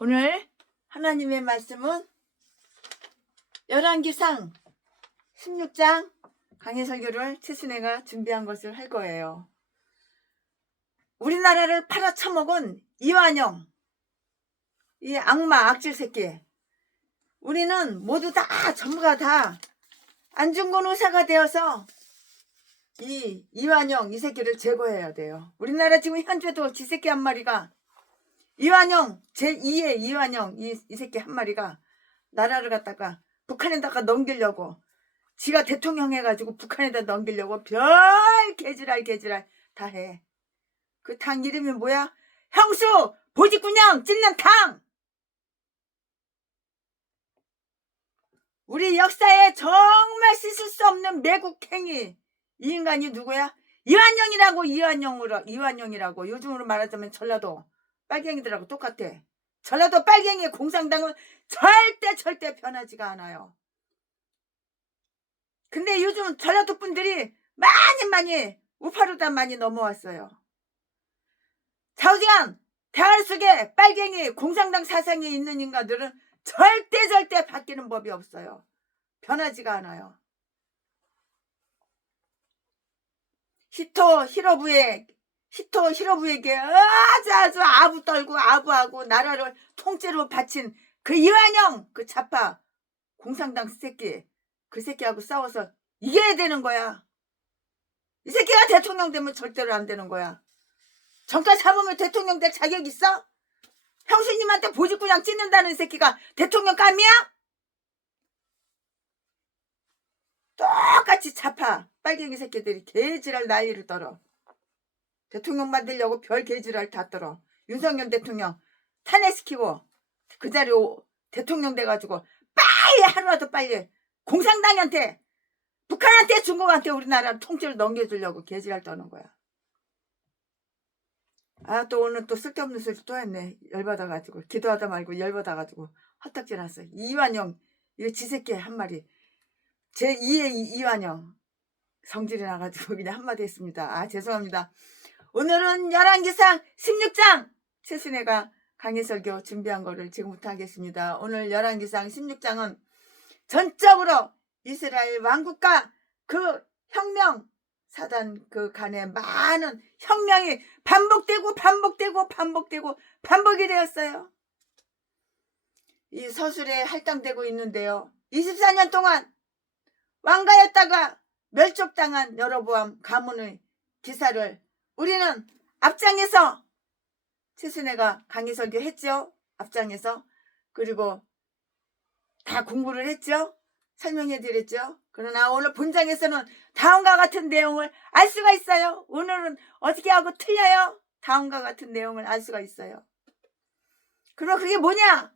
오늘 하나님의 말씀은 열왕기상 16장 강해 설교를 최순애가 준비한 것을 할 거예요. 우리나라를 팔아쳐먹은 이완영, 이 악마 악질 새끼, 우리는 모두 다 전부가 다 안중근 의사가 되어서 이 이완영 이 새끼를 제거해야 돼요. 우리나라 지금 현재도 지 새끼 한 마리가 이완영 제2의 이완영 이 새끼 한 마리가 나라를 갖다가 북한에다가 넘기려고 지가 대통령 해가지고 북한에다 넘기려고 별 개지랄 다 해. 그 당 이름이 뭐야? 형수 보직군형 찢는 당. 우리 역사에 정말 씻을 수 없는 매국행위. 이 인간이 누구야? 이완영이라고 요즘으로 말하자면 전라도 빨갱이들하고 똑같아. 전라도 빨갱이의 공산당은 절대 변하지가 않아요. 근데 요즘 전라도 분들이 많이 우파루다 많이 넘어왔어요. 좌우지간 대화 속에 빨갱이 공산당 사상에 있는 인간들은 절대 바뀌는 법이 없어요. 변하지가 않아요. 히토 히로부에게 아주 아부 떨고 아부하고 나라를 통째로 바친 그 이완영 그 좌파 공산당 새끼, 그 새끼하고 싸워서 이겨야 되는 거야. 이 새끼가 대통령 되면 절대로 안 되는 거야. 정가 잡으면 대통령 될 자격 있어? 형수님한테 보직구장 찢는다는 새끼가 대통령 감이야? 똑같이 좌파 빨갱이 새끼들이 개지랄 난리를 떨어. 대통령 만들려고 별 개지랄 다 떨어. 윤석열 대통령 탄핵시키고 그 자리 대통령 돼가지고 빨리 하루라도 빨리 공산당한테 북한한테 중국한테 우리나라 통째로 넘겨주려고 개지랄 떠는 거야. 아, 또 오늘 또 쓸데없는 소리 또 했네. 열받아가지고 기도하다 말고 열받아가지고 헛딱지 났어. 이완영 이거 지새끼 한 마리 제2의 이완영 성질이 나가지고 그냥 한마디 했습니다. 아, 죄송합니다. 오늘은 열왕기상 16장 최순애가 강해설교 준비한 거를 지금부터 하겠습니다. 오늘 열왕기상 16장은 전적으로 이스라엘 왕국과 그 혁명 사단 그 간에 많은 혁명이 반복이 되었어요. 이 서술에 할당되고 있는데요. 24년 동안 왕가였다가 멸족당한 여로보암 가문의 기사를 우리는 앞장에서 최순애가 강의설교 했죠. 앞장에서. 그리고 다 공부를 했죠. 설명해 드렸죠. 그러나 오늘 본장에서는 다음과 같은 내용을 알 수가 있어요. 오늘은 어떻게 하고 틀려요? 다음과 같은 내용을 알 수가 있어요. 그럼 그게 뭐냐?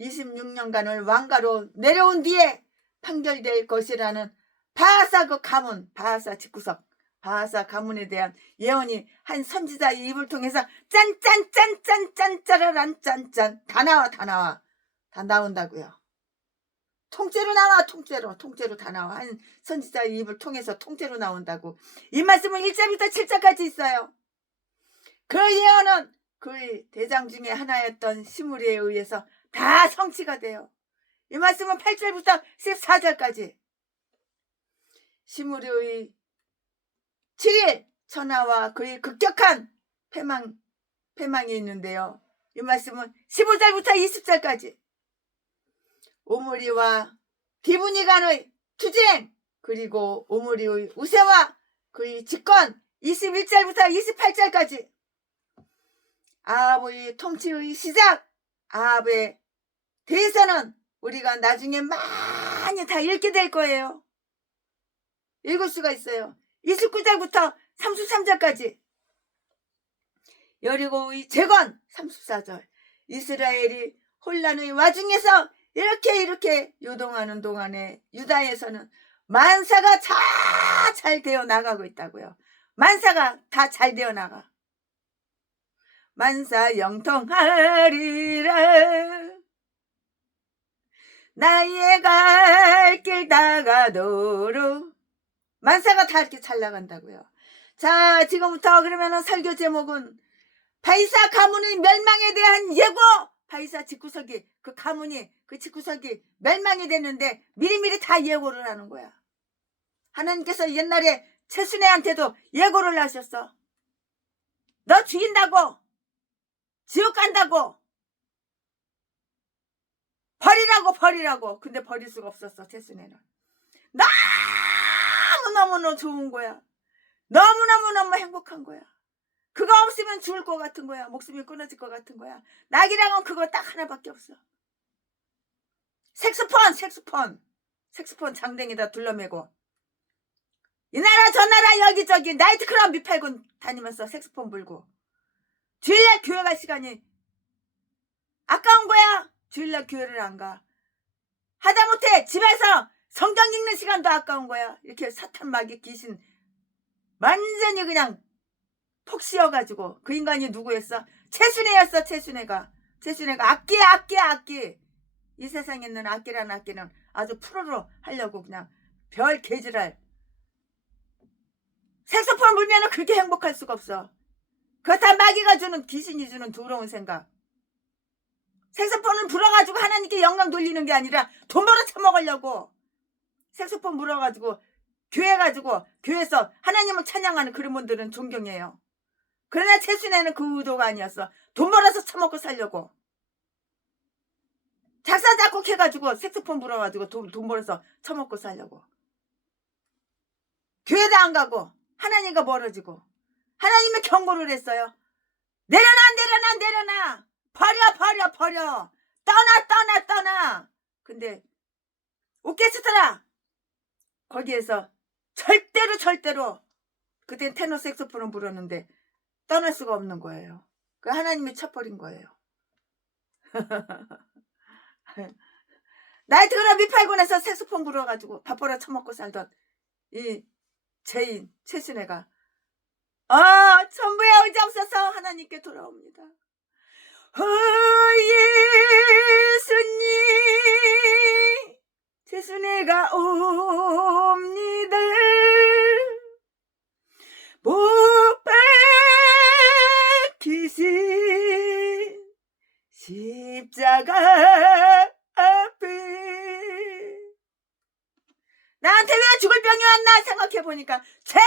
26년간을 왕가로 내려온 뒤에 판결될 것이라는 바하사 그 가문, 바하사 집구석, 바하사 가문에 대한 예언이 한 선지자의 입을 통해서 짠짠 다 나온다고요. 통째로 나와. 통째로 다 나와. 한 선지자의 입을 통해서 통째로 나온다고. 이 말씀은 1절부터 7절까지 있어요. 그 예언은 그 대장 중에 하나였던 시므리에 의해서 다 성취가 돼요. 이 말씀은 8절부터 14절까지. 시므리의 7일 천하와 그의 급격한 패망이 있는데요. 이 말씀은 15절부터 20절까지. 오므리와 디브니 간의 투쟁, 그리고 오므리의 우세와 그의 집권 21절부터 28절까지. 아합의 통치의 시작, 아합에 대해서는 우리가 나중에 많이 다 읽게 될 거예요. 읽을 수가 있어요. 29절부터 33절까지. 여리고의 재건 34절. 이스라엘이 혼란의 와중에서 이렇게 요동하는 동안에 유다에서는 만사가 잘 되어 나가고 있다고요. 만사가 다 잘 되어 나가. 만사 영통하리라. 나의 갈 길 다가도록. 만사가 다 이렇게 잘 나간다고요. 자, 지금부터 그러면은 설교 제목은 바이사 가문의 멸망에 대한 예고. 바이사 집구석이 그 가문이 그 집구석이 멸망이 됐는데 미리미리 다 예고를 하는 거야. 하나님께서 옛날에 최순애한테도 예고를 하셨어. 너 죽인다고, 지옥 간다고, 버리라고. 근데 버릴 수가 없었어. 최순애는 너무너무 좋은 거야. 너무너무 행복한 거야. 그거 없으면 죽을 것 같은 거야. 목숨이 끊어질 것 같은 거야. 낙이랑은 그거 딱 하나밖에 없어. 색소폰 장댕이다 둘러매고 이 나라 저 나라 여기저기 나이트클럽 미팔군 다니면서 색소폰 불고 주일날 교회 갈 시간이 아까운 거야. 주일날 교회를 안 가. 하다못해 집에서 성경 읽는 시간도 아까운 거야. 이렇게 사탄 마귀 귀신 완전히 그냥 폭 씌어가지고. 그 인간이 누구였어? 최순애였어. 최순애가 악기. 이 세상에 있는 악기라는 악기는 아주 프로로 하려고 그냥 별 개지랄. 색소폰 불면은 그렇게 행복할 수가 없어. 그렇다 마귀가 주는, 귀신이 주는 더러운 생각. 색소폰을 불어가지고 하나님께 영광 돌리는 게 아니라 돈 벌어 처먹으려고 색소폰 불어가지고 교회 가지고 교회에서 하나님을 찬양하는 그런 분들은 존경해요. 그러나 최순애는 그 의도가 아니었어. 돈 벌어서 처먹고 살려고. 작사 작곡 해가지고 색소폰 불어가지고 돈 벌어서 처먹고 살려고. 교회도 안 가고 하나님과 멀어지고. 하나님의 경고를 했어요. 내려놔. 버려. 떠나. 근데 오케스트라 거기에서 절대로 그땐 테너 색소폰을 불었는데 떠날 수가 없는 거예요. 그 하나님이 쳐버린 거예요. 나이트클럽 미팔군에서 색소폰 불어가지고 밥 벌어 처먹고 살던 이 죄인 최순애가 전부의 의지 없어서 하나님께 돌아옵니다. 예수님 최순애가 옵니다. 못 박히신 십자가 앞에 나한테 왜 죽을 병이 왔나 생각해보니까 죄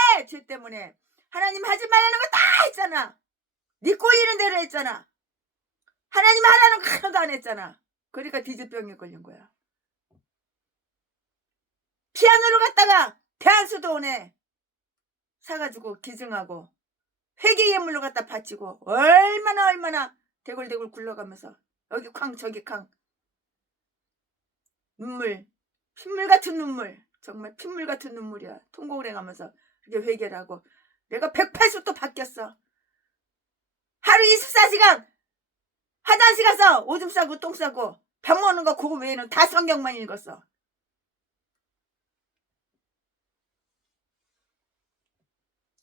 때문에. 하나님 하지 말라는 거 다 했잖아. 네 꼴리는 대로 했잖아. 하나님 하라는 거 하나도 안 했잖아. 그러니까 디즈병에 걸린 거야. 피아노를 갖다가 대한수도원에 사가지고 기증하고 회개 예물로 갖다 바치고 얼마나 대굴대굴 굴러가면서 여기 쾅 저기 쾅 눈물, 핏물 같은 눈물, 정말 핏물 같은 눈물이야. 통곡을 해가면서 그렇게 회개를 하고 내가 180도 바뀌었어. 하루 24시간 화장실 가서 오줌 싸고 똥 싸고 밥 먹는 거 그거 외에는 다 성경만 읽었어.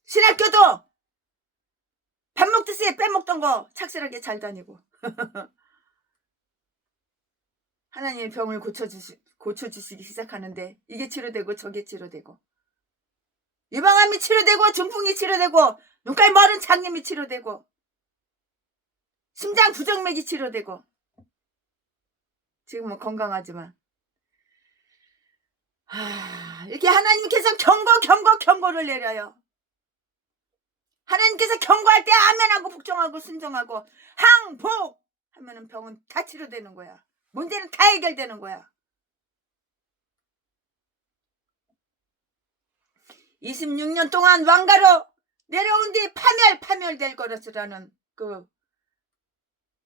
신학교도 밥 먹듯이 빼먹던 거 착실하게 잘 다니고. 하나님의 병을 고쳐주시기 시작하는데 이게 치료되고 저게 치료되고 유방암이 치료되고 중풍이 치료되고 눈깔 머른 장염이 치료되고 심장 부정맥이 치료되고 지금은 건강하지만 이렇게 하나님께서 경고를 내려요. 하나님께서 경고할 때 아멘하고 복종하고 순종하고 항복 하면은 병은 다 치료되는 거야. 문제는 다 해결되는 거야. 26년 동안 왕가로 내려온 뒤 파멸될 것이라는 그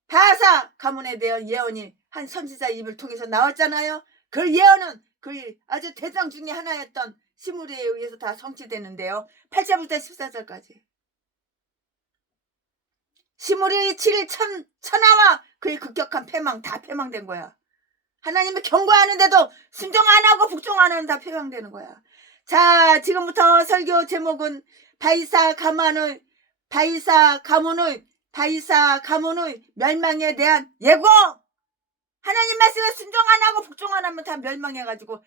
바사 가문에 대한 예언이 한 선지자 입을 통해서 나왔잖아요. 그 예언은 그 아주 대장 중에 하나였던 시므리에 의해서 다 성취되는데요. 8절부터 14절까지. 시므리의 7일 천하와 그의 급격한 패망 다 패망된 거야. 하나님이 경고하는데도 순종 안 하고 복종 안 하는 다 패망되는 거야. 자, 지금부터 설교 제목은 바이사 가문의 멸망에 대한 예고. 하나님 말씀에 순종 안 하고 복종 안 하면 다 멸망해가지고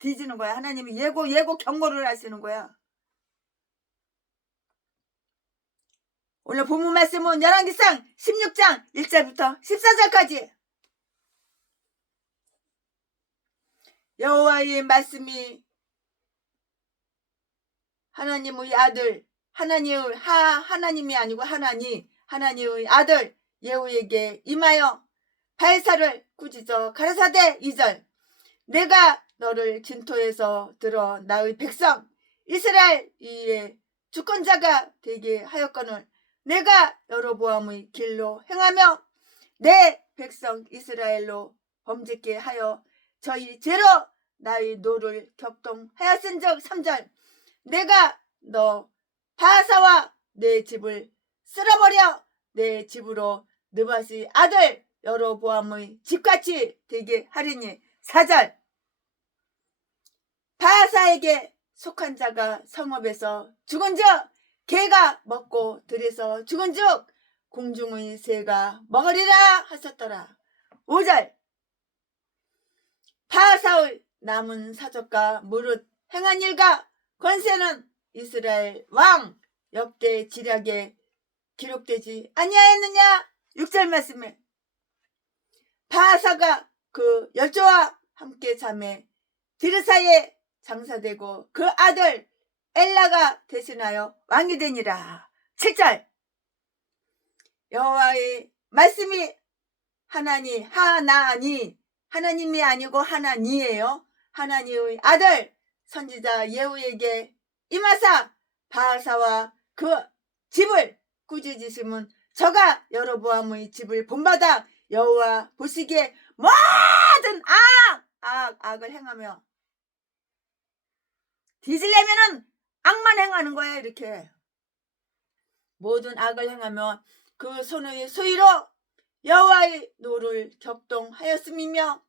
뒤지는 거야. 하나님이 예고 경고를 하시는 거야. 오늘 본문 말씀은 열왕기상 16장 1절부터 14절까지. 여호와의 말씀이 하나님의 아들, 하나님이 아니고 하나님의 아들 예후에게 임하여 바에사를 꾸짖어 가라사대 2절. 내가 너를 진토에서 들어 나의 백성 이스라엘 위에 주권자가 되게 하였거늘 내가 여로보암의 길로 행하며 내 백성 이스라엘로 범죄케 하여 저희 죄로 나의 노를 격동하였은즉 3절. 내가 너 바사와 내 집을 쓸어버려 내 집으로 느밧의 아들 여로보암의 집같이 되게 하리니 4절. 바사에게 속한 자가 성읍에서 죽은즉 개가 먹고 들에서 죽은즉 공중의 새가 먹으리라 하셨더라. 5절. 바사의 남은 사적과 무릇 행한 일과 권세는 이스라엘 왕 역대 지략에 기록되지 아니하였느냐. 6절 말씀에 바사가 그 열조와 함께 잠에 디르사에 장사되고 그 아들 엘라가 대신하여 왕이 되니라. 7절. 여호와의 말씀이 하나님이 아니고 하나니예요. 하나님의 아들 선지자 예후에게 임하사 바사와 그 집을 꾸짖으심은 저가 여로보암의 집을 본받아 여호와 보시기에 모든 악을 행하며 뒤질려면은 악만 행하는 거야. 이렇게 모든 악을 행하며 그 손의 수위로 여호와의 노를 격동하였음이며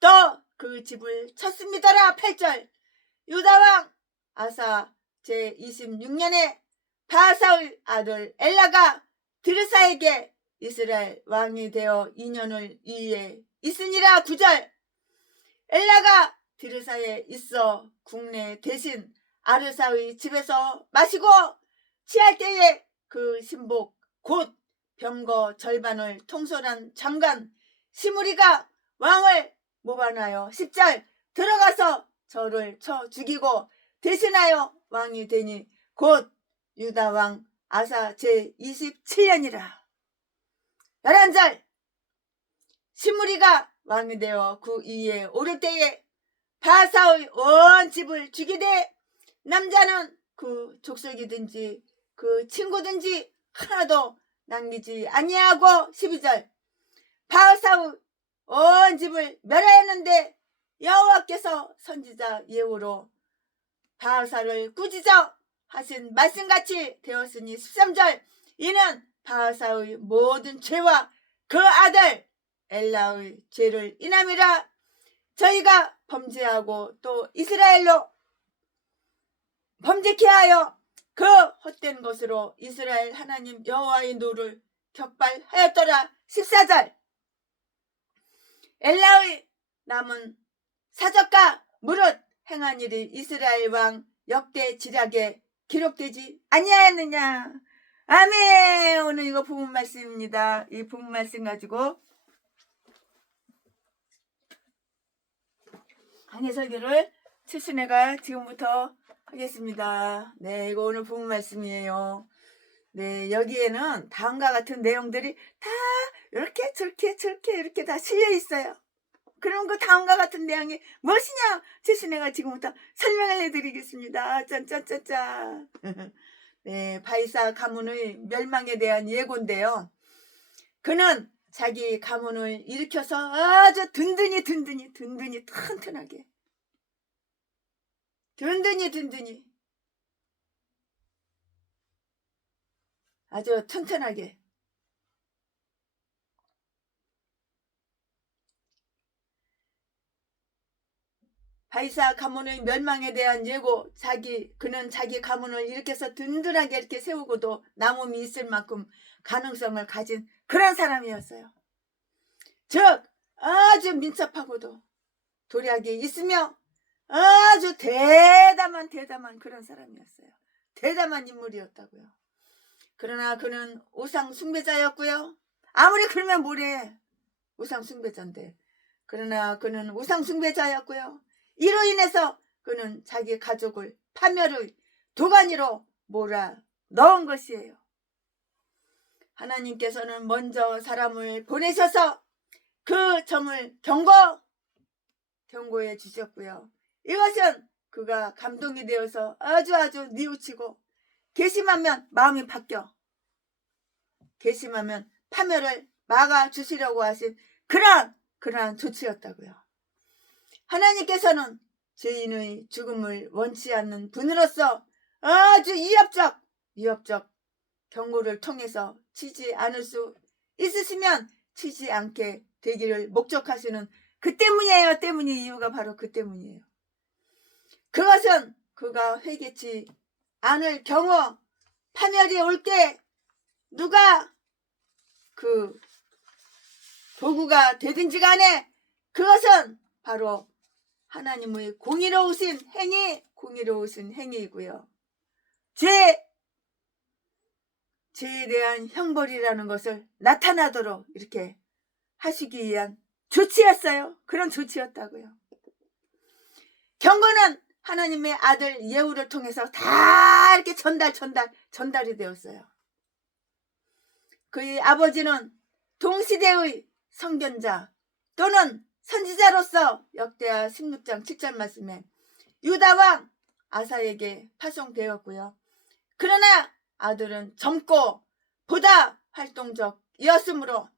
또 그 집을 쳤습니다라. 8절. 유다왕 아사 제26년에 바사의 아들 엘라가 드르사에게 이스라엘 왕이 되어 2년을 위에 있으니라. 9절. 엘라가 드르사에 있어 국내 대신 아르사의 집에서 마시고 취할 때에 그 신복 곧 병거 절반을 통솔한 장관 시므리가 왕을 모반하여 10절 들어가서 저를 쳐 죽이고 대신하여 왕이 되니 곧 유다왕 아사 제27년이라. 11절. 시므리가 왕이 되어 그 위에 오를 때에 바사의 온 집을 죽이되 남자는 그 족속이든지 그 친구든지 하나도 남기지 아니하고 12절. 바사의 온 집을 멸하였는데 여호와께서 선지자 예후로 바사를 꾸짖어 하신 말씀같이 되었으니 13절. 이는 바사의 모든 죄와 그 아들 엘라의 죄를 인함이라. 저희가 범죄하고 또 이스라엘로 범죄케 하여 그 헛된 것으로 이스라엘 하나님 여호와의 노를 격발하였더라. 14절. 엘라의 남은 사적과 무릇 행한 일이 이스라엘 왕 역대 지략에 기록되지 아니하였느냐. 아멘. 오늘 이거 본문 말씀입니다. 이 본문 말씀 가지고 강해 설교를 출신회가 지금부터 하겠습니다. 네, 이거 오늘 본문 말씀이에요. 네, 여기에는 다음과 같은 내용들이 다 이렇게 저렇게 이렇게 다 실려 있어요. 그럼 그 다음과 같은 내용이 무엇이냐? 출신회가 지금부터 설명을 해드리겠습니다. 짠짠짠짠. 네, 바이사 가문의 멸망에 대한 예고인데요. 그는 자기 가문을 일으켜서 아주 든든히 튼튼하게 아주 튼튼하게 바이사 가문의 멸망에 대한 예고. 그는 자기 가문을 일으켜서 든든하게 이렇게 세우고도 남음이 있을 만큼 가능성을 가진 그런 사람이었어요. 즉 아주 민첩하고도 도략이 있으며 아주 대담한 그런 사람이었어요. 대담한 인물이었다고요. 그러나 그는 우상 숭배자였고요. 아무리 그러면 뭐래. 우상 숭배자인데. 그러나 그는 우상 숭배자였고요. 이로 인해서 그는 자기 가족을 파멸의 도가니로 몰아 넣은 것이에요. 하나님께서는 먼저 사람을 보내셔서 그 점을 경고해 주셨고요. 이것은 그가 감동이 되어서 아주 뉘우치고 괘씸하면 마음이 바뀌어 괘씸하면 파멸을 막아주시려고 하신 그러한 조치였다고요. 하나님께서는 죄인의 죽음을 원치 않는 분으로서 아주 위협적 경고를 통해서 치지 않을 수 있으시면 치지 않게 되기를 목적하시는 그 때문이 이유가 바로 그 때문이에요. 그것은 그가 회개치 않을 경우 파멸이 올 때 누가 그 도구가 되든지 간에 그것은 바로 하나님의 공의로우신 행위이고요. 죄에 대한 형벌이라는 것을 나타나도록 이렇게 하시기 위한 조치였어요. 그런 조치였다고요. 경고는 하나님의 아들 예후를 통해서 다 이렇게 전달이 되었어요. 그의 아버지는 동시대의 선견자 또는 선지자로서 역대하 16장 7절 말씀에 유다왕 아사에게 파송되었고요. 그러나 아들은 젊고 보다 활동적이었으므로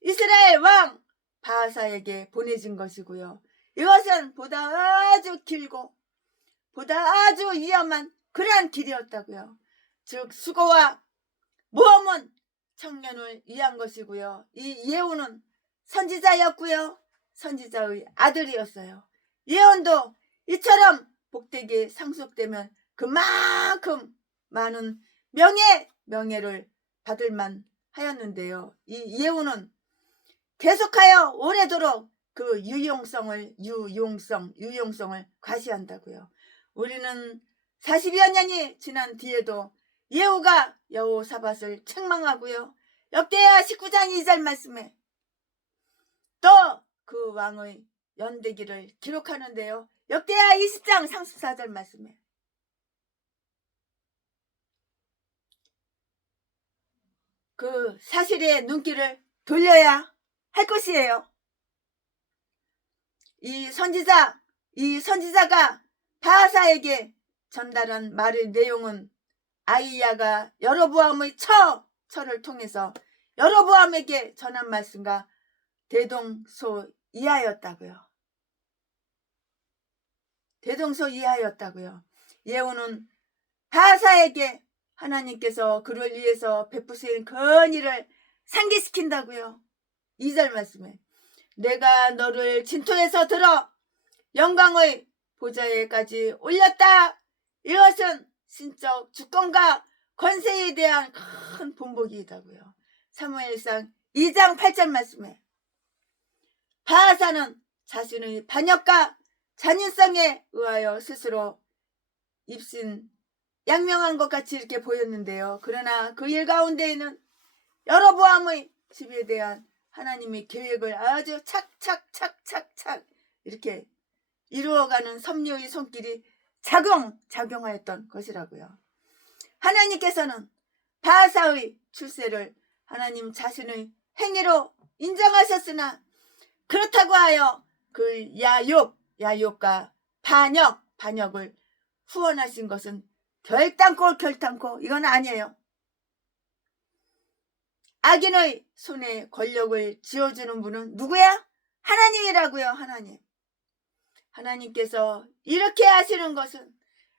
이스라엘 왕 바하사에게 보내진 것이고요. 이것은 보다 아주 길고 보다 아주 위험한 그러한 길이었다고요. 즉 수고와 모험은 청년을 위한 것이고요. 이 예후는 선지자였고요. 선지자의 아들이었어요. 예언도 이처럼 복되게 상속되면 그만큼 많은 명예를 받을만 하였는데요. 이 예후는 계속하여 오래도록 그 유용성을 과시한다고요. 우리는 40여 년이 지난 뒤에도 예후가 여호사밧을 책망하고요. 역대하 19장 2절 말씀에 또 그 왕의 연대기를 기록하는데요. 역대하 20장 34절 말씀에 그 사실의 눈길을 돌려야 할 것이에요. 이 선지자가 바하사에게 전달한 말의 내용은 아히야가 여로보암의 처를 통해서 여로보암에게 전한 말씀과 대동소이하였다고요. 예후는 바하사에게 하나님께서 그를 위해서 베푸신 건의를 상기시킨다고요. 2절 말씀에 내가 너를 진토에서 들어 영광의 보좌에까지 올렸다. 이것은 신적 주권과 권세에 대한 큰 본보기이다고요. 사무엘상 2장 8절 말씀에 바하사는 자신의 반역과 잔인성에 의하여 스스로 입신 양명한 것 같이 이렇게 보였는데요. 그러나 그 일 가운데에는 여로보암의 집에 대한 하나님의 계획을 아주 착착 이렇게 이루어가는 섭리의 손길이 작용하였던 것이라고요. 하나님께서는 바하사의 출세를 하나님 자신의 행위로 인정하셨으나 그렇다고 하여 그 야욕과 반역을 후원하신 것은 결단코 이건 아니에요. 악인의 손에 권력을 쥐어주는 분은 누구야? 하나님이라고요. 하나님께서 이렇게 하시는 것은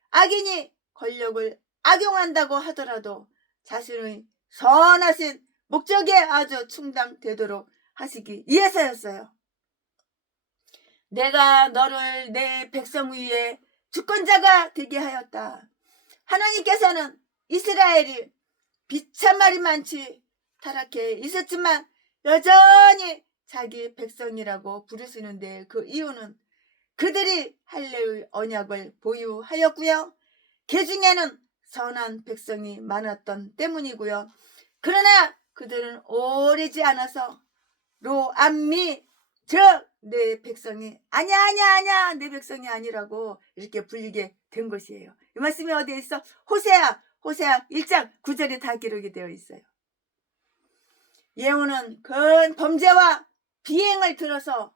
악인이 권력을 악용한다고 하더라도 자신의 선하신 목적에 아주 충당되도록 하시기 위해서였어요. 내가 너를 내 백성 위에 주권자가 되게 하였다. 하나님께서는 이스라엘이 비참하리 많지 타락해 있었지만 여전히 자기 백성이라고 부르시는데 그 이유는 그들이 할례의 언약을 보유하였고요. 그 중에는 선한 백성이 많았던 때문이고요. 그러나 그들은 오래지 않아서 로암미 즉 내 백성이 아니야 내 백성이 아니라고 이렇게 불리게 된 것이에요. 이 말씀이 어디에 있어? 호세아 1장 9절에 다 기록이 되어 있어요. 예후는 큰 범죄와 비행을 들어서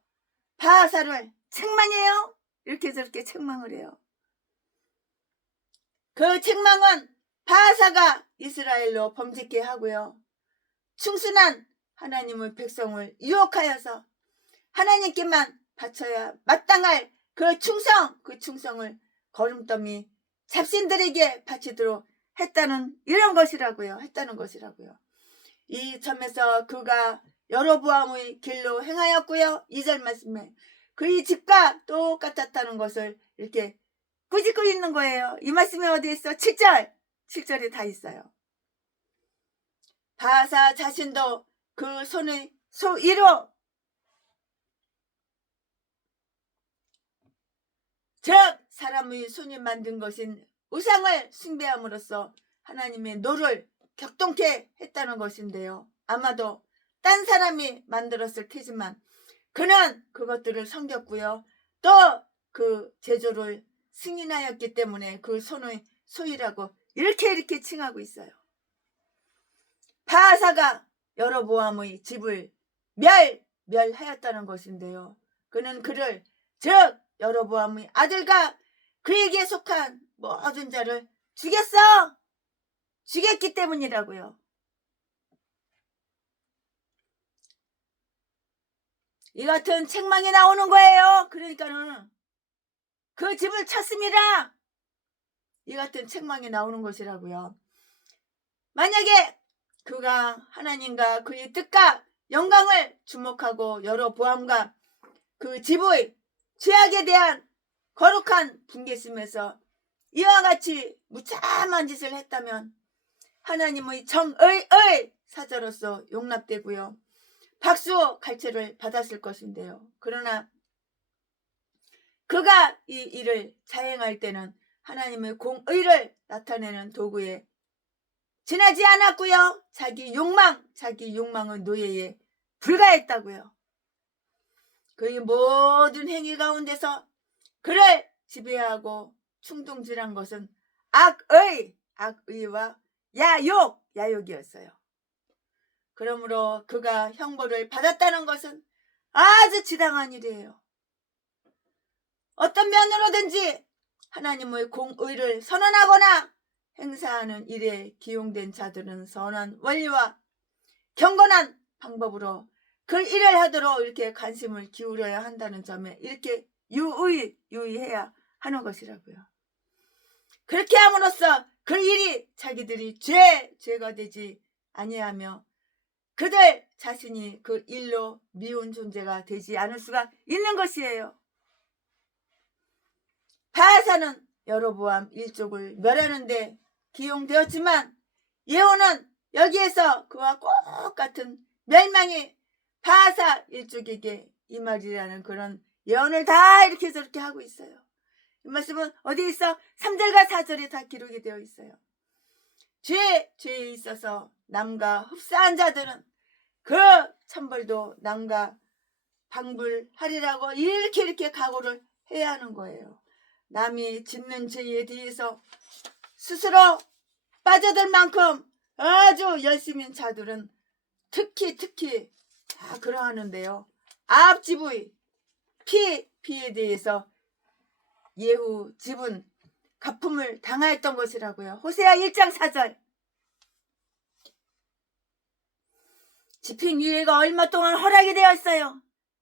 바하사를 책망해요. 이렇게 저렇게 책망을 해요. 그 책망은 바하사가 이스라엘로 범죄케 하고요. 충순한 하나님의 백성을 유혹하여서 하나님께만 바쳐야 마땅할 그 충성을 거름더미 잡신들에게 바치도록 했다는 것이라고요. 이 점에서 그가 여로보암의 길로 행하였고요. 2절 말씀에 그의 집과 똑같았다는 것을 이렇게 꾸짖고 있는 거예요. 이 말씀이 어디 있어? 7절에 다 있어요. 바하사 자신도 그 손의 소위로 즉 사람의 손이 만든 것인 우상을 숭배함으로써 하나님의 노를 격동케 했다는 것인데요. 아마도 딴 사람이 만들었을 테지만 그는 그것들을 섬겼고요. 또 그 제조를 승인하였기 때문에 그 손의 소위라고 이렇게 칭하고 있어요. 바하사가 여로보암의 집을 멸하였다는 것인데요. 그는 그를 즉 여로보암의 아들과 그에게 속한 모든 자를 죽였기 때문이라고요. 이 같은 책망이 나오는 거예요. 그러니까는 그 집을 쳤습니다. 이 같은 책망이 나오는 것이라고요. 만약에 그가 하나님과 그의 뜻과 영광을 주목하고 여로보암과 그 집의 죄악에 대한 거룩한 분개심에서 이와 같이 무참한 짓을 했다면 하나님의 정의의 사자로서 용납되고요. 박수 갈채를 받았을 것인데요. 그러나 그가 이 일을 자행할 때는 하나님의 공의를 나타내는 도구에 지나지 않았고요. 자기 욕망의 노예에 불과했다고요. 그의 모든 행위 가운데서 그를 지배하고 충동질한 것은 악의와 야욕이었어요. 그러므로 그가 형벌을 받았다는 것은 아주 지당한 일이에요. 어떤 면으로든지 하나님의 공의를 선언하거나 행사하는 일에 기용된 자들은 선한 원리와 경건한 방법으로 그 일을 하도록 이렇게 관심을 기울여야 한다는 점에 이렇게 유의해야 하는 것이라고요. 그렇게 함으로써 그 일이 자기들이 죄가 되지 아니하며 그들 자신이 그 일로 미운 존재가 되지 않을 수가 있는 것이에요. 바하사는 여로보암 일족을 멸하는데 기용되었지만 예후는 여기에서 그와 똑같은 멸망이 바하사 일족에게 임하리라는 그런 예언을 다 이렇게 저렇게 하고 있어요. 이 말씀은 어디에 있어? 3절과 4절에 다 기록이 되어 있어요. 죄에 있어서 남과 흡사한 자들은 그 천벌도 남과 방불하리라고 이렇게 각오를 해야 하는 거예요. 남이 짓는 죄에 대해서 스스로 빠져들 만큼 아주 열심인 자들은 특히 다 그러하는데요. 앞집의 피에 대해서 예후 집은 가품을 당하였던 것이라고요. 호세아 1장 4절. 집행유예가 얼마 동안 허락이 되었어요.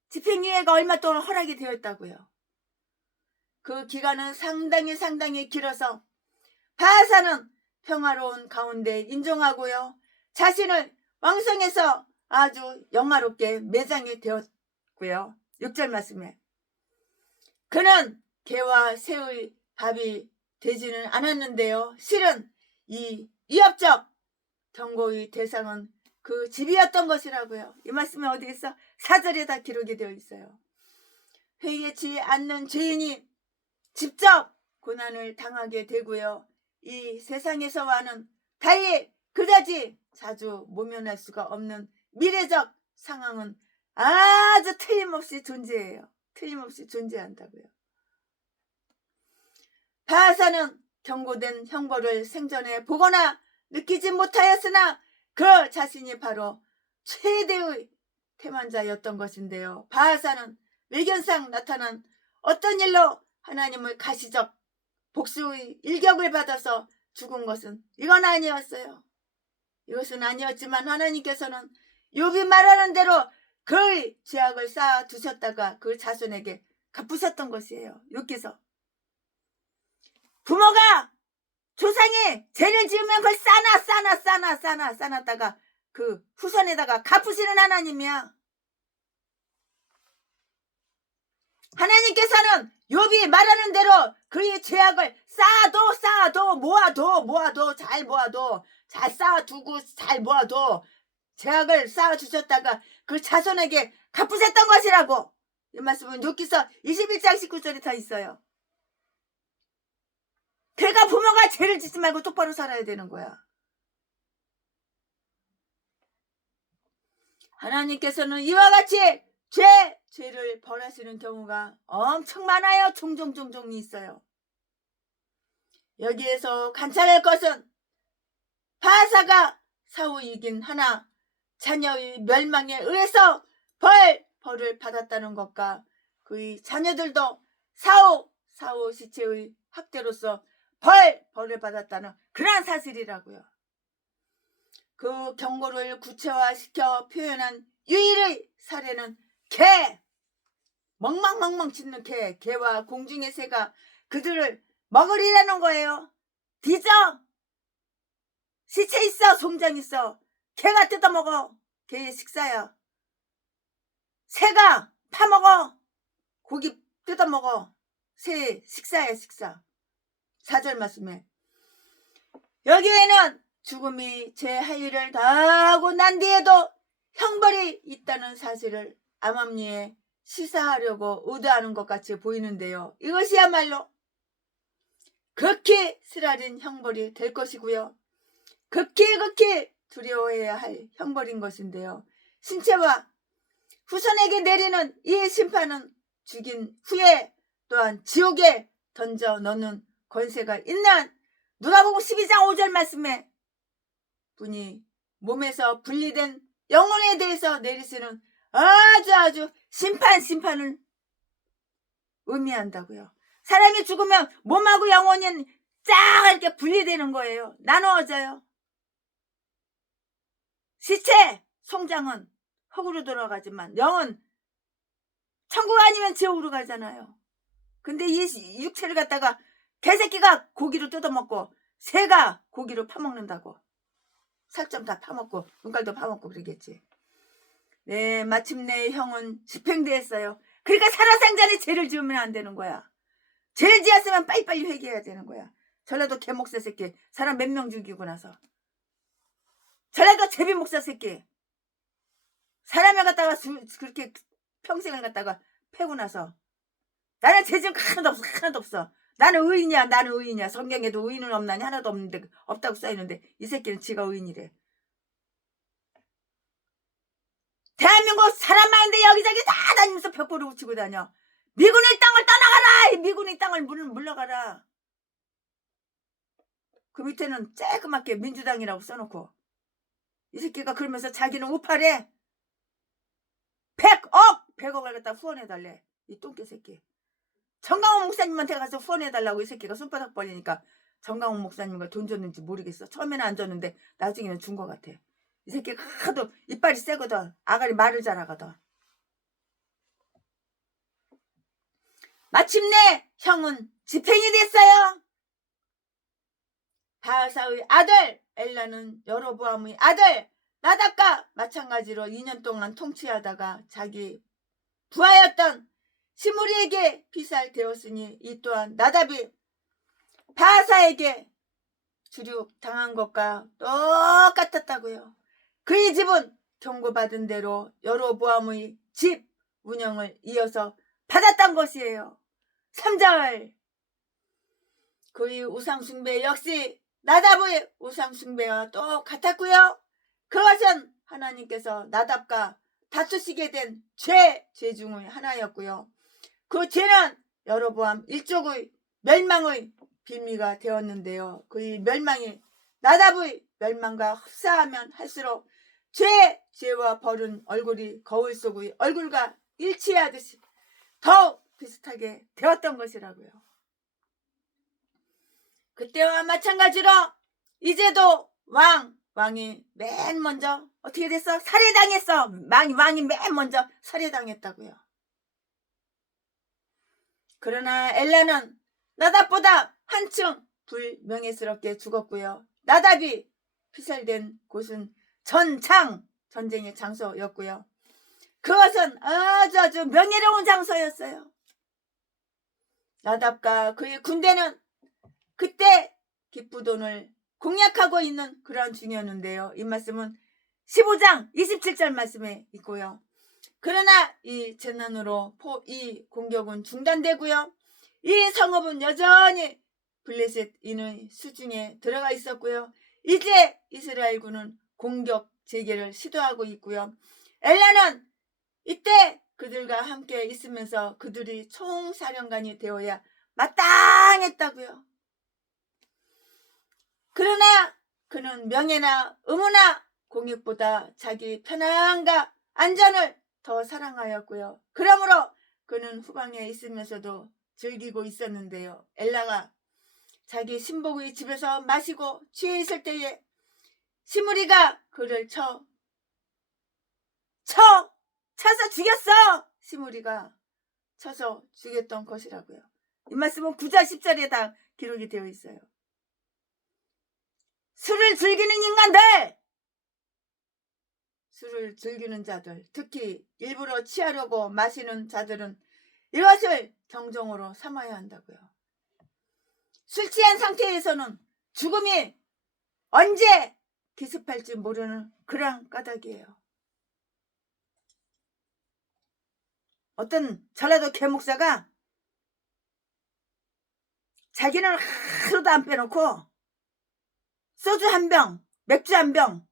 집행유예가 얼마 동안 허락이 되었다고요. 그 기간은 상당히 길어서 바하사는 평화로운 가운데 인정하고요. 자신을 왕성해서 아주 영화롭게 매장이 되었고요. 6절 말씀에 그는 개와 새의 밥이 되지는 않았는데요. 실은 이 위협적 경고의 대상은 그 집이었던 것이라고요. 이 말씀이 어디 있어? 4절에 다 기록이 되어 있어요. 회개치 않는 죄인이 직접 고난을 당하게 되고요. 이 세상에서와는 달리 그다지 자주 모면할 수가 없는 미래적 상황은 아주 틀림없이 존재해요. 틀림없이 존재한다고요. 바하사는 경고된 형벌을 생전에 보거나 느끼지 못하였으나 그 자신이 바로 최대의 태만자였던 것인데요. 바하사는 외견상 나타난 어떤 일로 하나님의 가시적 복수의 일격을 받아서 죽은 것은 이건 아니었어요. 이것은 아니었지만 하나님께서는 욥이 말하는 대로 그의 죄악을 쌓아 두셨다가 그 자손에게 갚으셨던 것이에요. 욥기서 부모가 조상이 죄를 지으면 그걸 쌓아놨다가 그 후손에다가 갚으시는 하나님이야. 하나님께서는 욥이 말하는 대로 그의 죄악을 쌓아도 모아도 잘 모아도 잘 쌓아두고 잘 모아도 죄악을 쌓아주셨다가 그 자손에게 갚으셨던 것이라고. 이 말씀은 욥기서 21장 19절에 다 있어요. 그러니까 부모가 죄를 짓지 말고 똑바로 살아야 되는 거야. 하나님께서는 이와 같이 죄를 벌하시는 경우가 엄청 많아요. 종종 있어요. 여기에서 관찰할 것은 바하사가 사후이긴 하나 자녀의 멸망에 의해서 벌을 받았다는 것과 그의 자녀들도 사후 시체의 학대로서 벌을 받았다는 그러한 사실이라고요. 그 경고를 구체화시켜 표현한 유일의 사례는 개, 멍멍 짖는 개와 공중의 새가 그들을 먹으리라는 거예요. 뒤져, 시체 있어, 송장 있어, 개가 뜯어먹어. 개의 식사야. 새가 파먹어. 고기 뜯어먹어. 새의 식사야, 식사. 4절 말씀에 여기에는 죽음이 제 할 일을 다 하고 난 뒤에도 형벌이 있다는 사실을 암암리에 시사하려고 의도하는 것 같이 보이는데요. 이것이야말로 극히 쓰라린 형벌이 될 것이고요. 극히 두려워해야 할 형벌인 것인데요. 신체와 후손에게 내리는 이 심판은 죽인 후에 또한 지옥에 던져 넣는 권세가 있는 누가복음 12장 5절 말씀에 분이 몸에서 분리된 영혼에 대해서 내리시는 아주 심판을 의미한다고요. 사람이 죽으면 몸하고 영혼이 쫙 이렇게 분리되는 거예요. 나누어져요. 시체, 송장은 흙으로 돌아가지만 영은 천국 아니면 지옥으로 가잖아요. 근데 이 육체를 갖다가 개새끼가 고기로 뜯어먹고 새가 고기로 파먹는다고. 살점 다 파먹고 눈깔도 파먹고 그러겠지. 네, 마침내 형은 집행됐어요. 그러니까 살아생전에 죄를 지으면 안 되는 거야. 죄를 지었으면 빨리빨리 회개해야 되는 거야. 전라도 개목사 새끼 사람 몇 명 죽이고 나서. 전라도 제비목사 새끼 사람을 갖다가 그렇게 평생을 갖다가 패고 나서 나는 죄 지은 거 하나도 없어. 나는 의인이야. 성경에도 의인은 없나니 하나도 없는데 없다고 써있는데 이 새끼는 지가 의인이래. 대한민국 사람 많은데 여기저기 다 다니면서 벽보를 붙이고 다녀. 미군의 땅을 떠나가라. 미군의 땅을 물러가라. 그 밑에는 쬐끄맣게 민주당이라고 써놓고 이 새끼가 그러면서 자기는 우파래. 100억을 갖다 후원해달래. 이 똥개 새끼. 정강훈 목사님한테 가서 후원해달라고 이 새끼가 손바닥 벌리니까 정강훈 목사님과 돈 줬는지 모르겠어. 처음에는 안 줬는데 나중에는 준 것 같아. 이 새끼가 하도 이빨이 세거든. 아가리 말을 잘하거든. 마침내 형은 집행이 됐어요. 바하사의 아들 엘라는 여로보암의 아들 나답과 마찬가지로 2년 동안 통치하다가 자기 부하였던 시므리에게 피살되었으니 이 또한 나답이 바하사에게 주륙당한 것과 똑같았다고요. 그의 집은 경고받은 대로 여로보암의 집 운영을 이어서 받았던 것이에요. 3절 그의 우상숭배 역시 나답의 우상숭배와 똑같았고요. 그것은 하나님께서 나답과 다투시게 된 죄 중의 하나였고요. 그 죄는 여로보암 일족의 멸망의 빌미가 되었는데요. 그의 멸망이 나답의 멸망과 흡사하면 할수록 죄와 벌은 얼굴이 거울 속의 얼굴과 일치하듯이 더욱 비슷하게 되었던 것이라고요. 그때와 마찬가지로 이제도 왕이 맨 먼저 어떻게 됐어? 살해당했어. 왕이 맨 먼저 살해당했다고요. 그러나 엘라는 나답보다 한층 불명예스럽게 죽었고요. 나답이 피살된 곳은 전쟁의 장소였고요. 그것은 아주 명예로운 장소였어요. 나답과 그의 군대는 그때 기쁘돈을 공략하고 있는 그런 중이었는데요. 이 말씀은 15장 27절 말씀에 있고요. 그러나 이 재난으로 이 공격은 중단되고요. 이 성읍은 여전히 블레셋인의 수중에 들어가 있었고요. 이제 이스라엘군은 공격 재개를 시도하고 있고요. 엘라는 이때 그들과 함께 있으면서 그들이 총사령관이 되어야 마땅했다고요. 그러나 그는 명예나 의무나 공익보다 자기 편안과 안전을 더 사랑하였고요. 그러므로 그는 후방에 있으면서도 즐기고 있었는데요. 엘라가 자기 신복의 집에서 마시고 취해 있을 때에 시므리가 그를 쳐서 죽였어. 시므리가 쳐서 죽였던 것이라고요. 이 말씀은 9절 10절에 다 기록이 되어 있어요. 술을 즐기는 인간들, 술을 즐기는 자들, 특히 일부러 취하려고 마시는 자들은 이것을 경종으로 삼아야 한다고요. 술 취한 상태에서는 죽음이 언제 기습할지 모르는 그런 까닭이에요. 어떤 전라도 개목사가 자기는 하루도 안 빼놓고 소주 한 병, 맥주 한 병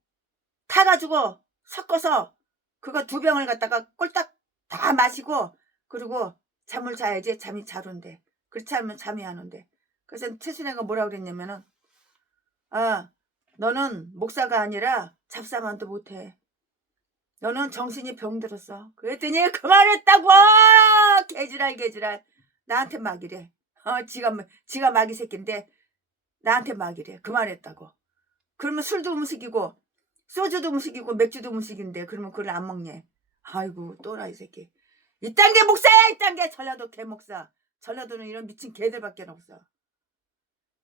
타가지고 섞어서 그거 2병을 갖다가 꼴딱 다 마시고 그리고 잠을 자야지 잠이 잘 온대. 그렇지 않으면 잠이 안 온대. 그래서 최순애가 뭐라고 그랬냐면은 너는 목사가 아니라 잡사만도 못해. 너는 정신이 병들었어. 그랬더니 그만했다고. 개지랄 나한테 막 이래. 지가 마귀 새끼인데 나한테 막 이래. 그만했다고. 그러면 술도 음식이고 소주도 음식이고 맥주도 음식인데 그러면 그걸 안 먹냐. 아이고 또라이 새끼. 이딴 게 목사야. 이딴 게 전라도 개목사. 전라도는 이런 미친 개들밖에 없어.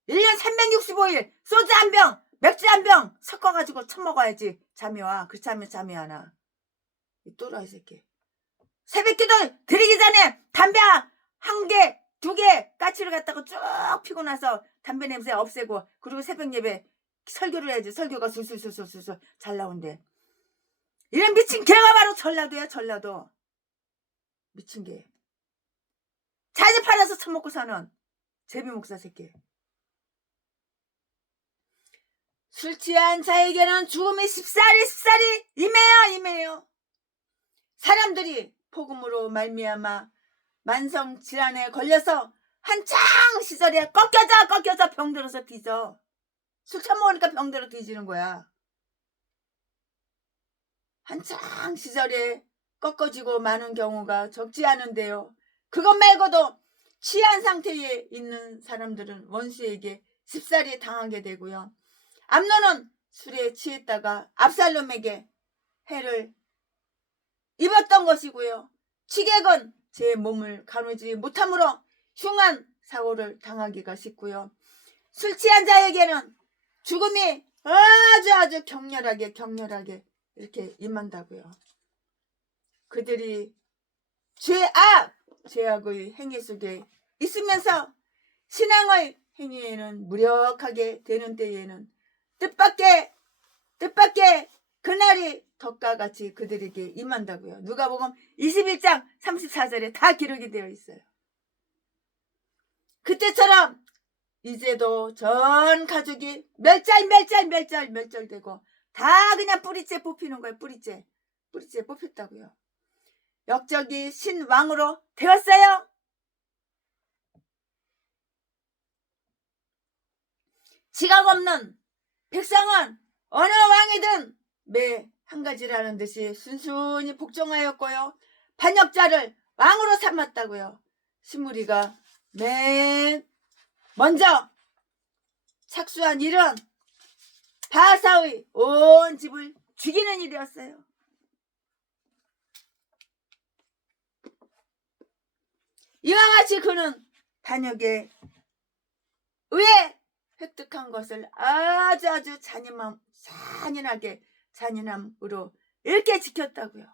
1년 365일 소주 한 병 맥주 한 병 섞어가지고 처먹어야지 잠이 와. 그렇지 않으면 잠이 안 와. 이 또라이 새끼. 새벽기도 드리기 전에 담배 1개 2개 까치를 갖다가 쭉 피고 나서 담배 냄새 없애고 그리고 새벽 예배 설교를 해야지. 설교가 술술술술술 잘 나온대. 이런 미친 개가 바로 전라도야. 전라도 미친 개. 자지 팔아서 처먹고 사는 제비목사 새끼. 술 취한 자에게는 죽음이 십사리 임해요. 사람들이 폭음으로 말미암아 만성 질환에 걸려서 한창 시절에 꺾여져 병들어서 뒤져. 술 처먹으니까 병들어 뒤지는 거야. 한창 시절에 꺾어지고 마는 경우가 적지 않은데요. 그것 말고도 취한 상태에 있는 사람들은 원수에게 습살이 당하게 되고요. 암논은 술에 취했다가 압살롬에게 해를 입었던 것이고요. 취객은 제 몸을 가누지 못함으로 흉한 사고를 당하기가 쉽고요. 술 취한 자에게는 죽음이 아주 격렬하게 이렇게 임한다고요. 그들이 죄악의 행위 속에 있으면서 신앙의 행위에는 무력하게 되는 때에는 뜻밖의 그날이 덕과 같이 그들에게 임한다고요. 누가복음 21장 34절에 다 기록이 되어 있어요. 그때처럼 이제도 전 가족이 멸절되고 다 그냥 뿌리째 뽑히는 거예요. 뿌리째 뽑혔다고요. 역적이 신왕으로 되었어요. 지각 없는 백성은 어느 왕이든 매 한 가지라는 듯이 순순히 복종하였고요. 반역자를 왕으로 삼았다고요. 신무리가 맨 먼저 착수한 일은 바사의 온 집을 죽이는 일이었어요. 이와 같이 그는 반역에 의해 획득한 것을 아주 잔인함으로 이렇게 지켰다고요.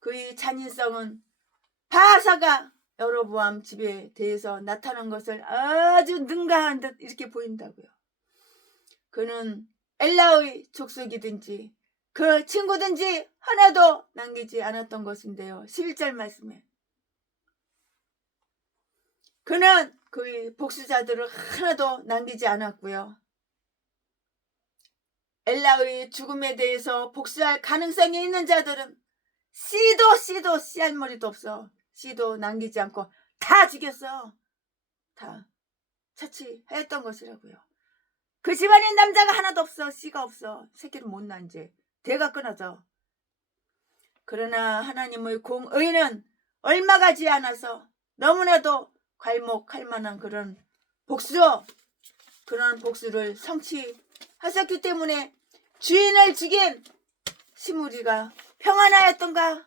그의 잔인성은 바사가 여로보암 집에 대해서 나타난 것을 아주 능가한 듯 이렇게 보인다고요. 그는 엘라의 족속이든지 그 친구든지 하나도 남기지 않았던 것인데요. 11절 말씀에 그는 그의 복수자들을 하나도 남기지 않았고요. 엘라의 죽음에 대해서 복수할 가능성이 있는 자들은 씨알머리도 없어. 씨도 남기지 않고 다 죽였어. 다 처치했던 것이라고요. 그 집안에 남자가 하나도 없어. 씨가 없어. 새끼를 못 낳은 이제 대가 끊어져. 그러나 하나님의 공의는 얼마 가지 않아서 너무나도 괄목할 만한 그런 복수를 성취하셨기 때문에 주인을 죽인 시므리가 평안하였던가?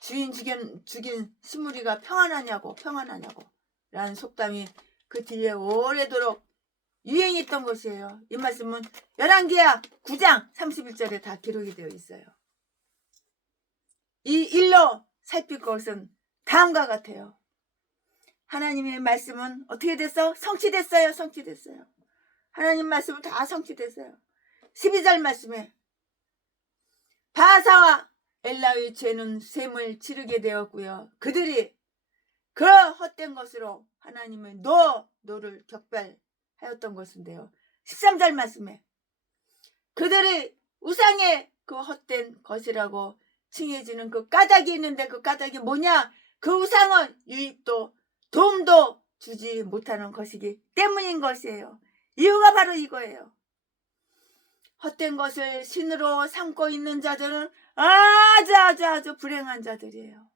주인 죽인 시므리가 평안하냐고 라는 속담이 그 뒤에 오래도록 유행했던 것이에요. 이 말씀은 열왕기하 9장 31절에 다 기록이 되어 있어요. 이 일로 살필 것은 다음과 같아요. 하나님의 말씀은 어떻게 됐어? 성취됐어요. 하나님 말씀은 다 성취됐어요. 12절 말씀에 바사와 엘라의 죄는 셈을 치르게 되었고요. 그들이 그 헛된 것으로 하나님의 노를 격발하였던 것인데요. 13절 말씀에 그들이 우상의 그 헛된 것이라고 칭해지는 그 까닭이 있는데 그 까닭이 뭐냐? 그 우상은 유익도 도움도 주지 못하는 것이기 때문인 것이에요. 이유가 바로 이거예요. 헛된 것을 신으로 삼고 있는 자들은 아주 불행한 자들이에요.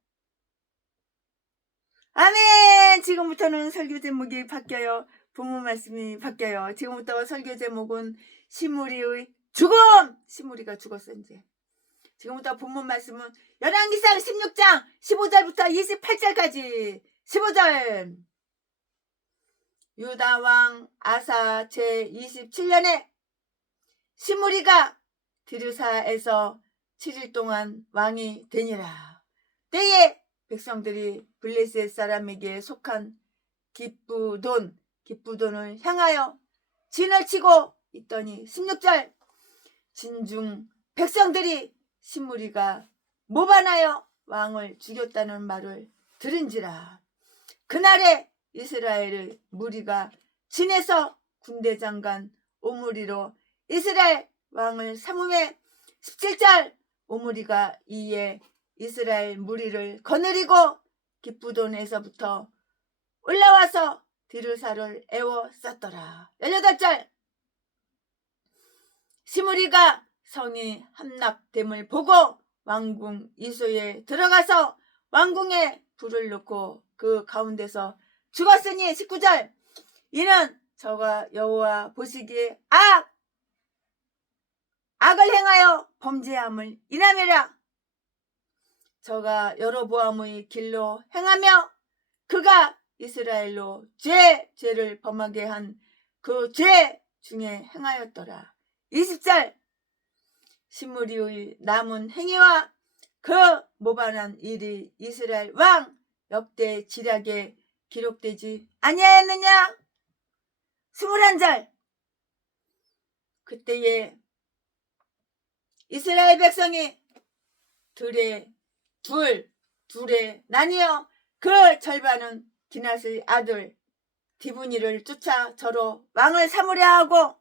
아멘. 지금부터는 설교 제목이 바뀌어요. 부모 말씀이 바뀌어요. 지금부터 설교 제목은 시므리의 죽음. 시므리가 죽었어 이제. 지금부터 본문 말씀은 열왕기상 16장 15절부터 28절까지. 15절 유다왕 아사 제27년에 시므리가 디르사에서 7일 동안 왕이 되니라. 때에 백성들이 블레셋 사람에게 속한 기쁘돈을 향하여 진을 치고 있더니 16절 진중 백성들이 시므리가 모반하여 왕을 죽였다는 말을 들은지라. 그날에 이스라엘의 무리가 진에서 군대장관 오므리로 이스라엘 왕을 삼음에 17절 오므리가 이에 이스라엘 무리를 거느리고 기쁘돈에서부터 올라와서 디르사를 에워쌌더라. 18절 시므리가 성이 함락됨을 보고 왕궁 이소에 들어가서 왕궁에 불을 놓고 그 가운데서 죽었으니 19절 이는 저가 여호와 보시기에 악을 행하여 범죄함을 인함이라. 저가 여로보암의 길로 행하며 그가 이스라엘로 죄를 범하게 한 그 죄 중에 행하였더라. 20절 시므리의 남은 행위와 그 모반한 일이 이스라엘 왕 역대 지략에 기록되지 아니하였느냐. 21절 그때에 이스라엘 백성이 둘에 나뉘어 그 절반은 기낫의 아들 디브니를 쫓아 저로 왕을 삼으려 하고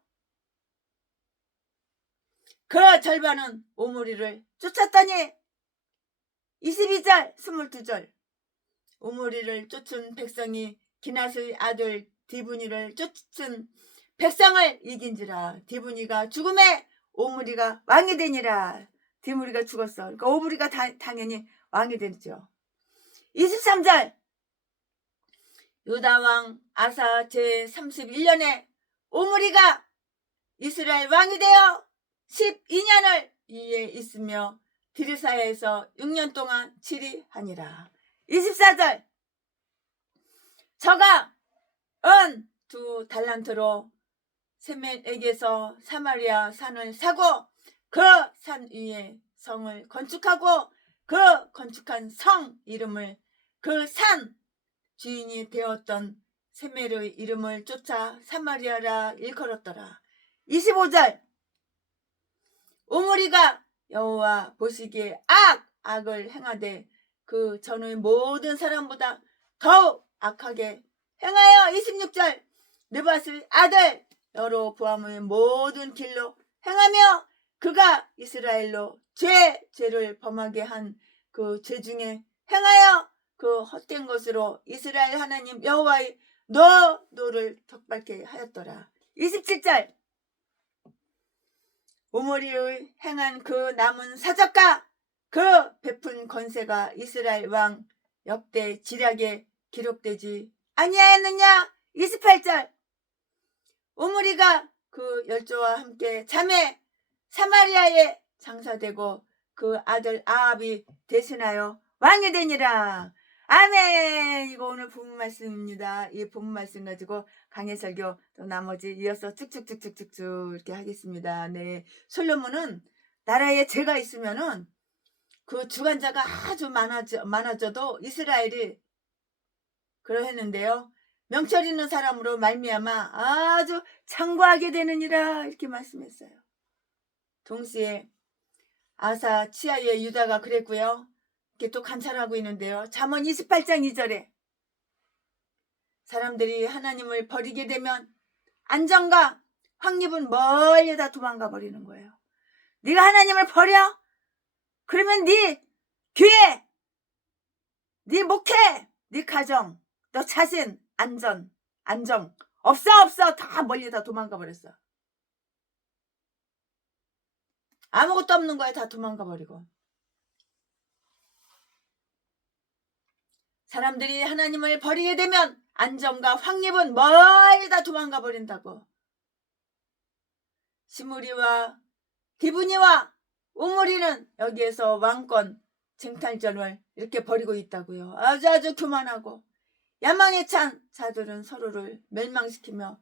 그 절반은 오므리를 쫓았더니 22절 22절 오므리를 쫓은 백성이 기낫의 아들 디브니를 쫓은 백성을 이긴지라. 디브니가 죽음에 오므리가 왕이 되니라. 디브니가 죽었어. 그러니까 오므리가 당연히 왕이 되죠. 23절 유다왕 아사 제31년에 오므리가 이스라엘 왕이 되어 12년을 위에 있으며 디르사야에서 6년 동안 치리하니라. 24절 저가 은 2달란트로 세멜에게서 사마리아 산을 사고 그 산 위에 성을 건축하고 그 건축한 성 이름을 그 산 주인이 되었던 세멜의 이름을 쫓아 사마리아라 일컬었더라. 25절 오므리가 여호와 보시기에 악을 행하되 그 전의 모든 사람보다 더욱 악하게 행하여 26절 느밧의 아들 여로보암의 모든 길로 행하며 그가 이스라엘로 죄를 범하게 한 그 죄 중에 행하여 그 헛된 것으로 이스라엘 하나님 여호와의 노를 격발케 하였더라. 27절 오므리의 행한 그 남은 사적과 그 베푼 권세가 이스라엘 왕 역대 지략에 기록되지 아니하였느냐. 28절 오므리가 그 열조와 함께 잠에 사마리아에 장사되고 그 아들 아합이 대신하여 왕이 되니라. 아멘. 이거 오늘 본문 말씀입니다. 이 본문 말씀 가지고 강해 설교 또 나머지 이어서 쭉쭉쭉쭉쭉쭉 이렇게 하겠습니다. 네, 솔로몬은 나라에 죄가 있으면은 그 주관자가 아주 많아져도 이스라엘이 그러했는데요. 명철 있는 사람으로 말미암아 아주 창고하게 되느니라 이렇게 말씀했어요. 동시에 아사 치하의 유다가 그랬고요. 이렇게 또 감찰하고 있는데요. 잠언 28장 2절에 사람들이 하나님을 버리게 되면 안정과 확립은 멀리 다 도망가 버리는 거예요. 네가 하나님을 버려? 그러면 네 교회, 네 목회, 네 가정, 너 자신, 안정 없어. 다 멀리 다 도망가 버렸어. 아무것도 없는 거야. 다 도망가 버리고. 사람들이 하나님을 버리게 되면 안정과 확립은 멀리 다 도망가 버린다고. 시므리와 디브니와 오므리는 여기에서 왕권 쟁탈전을 이렇게 벌이고 있다고요. 아주 교만하고 야망에 찬 자들은 서로를 멸망시키며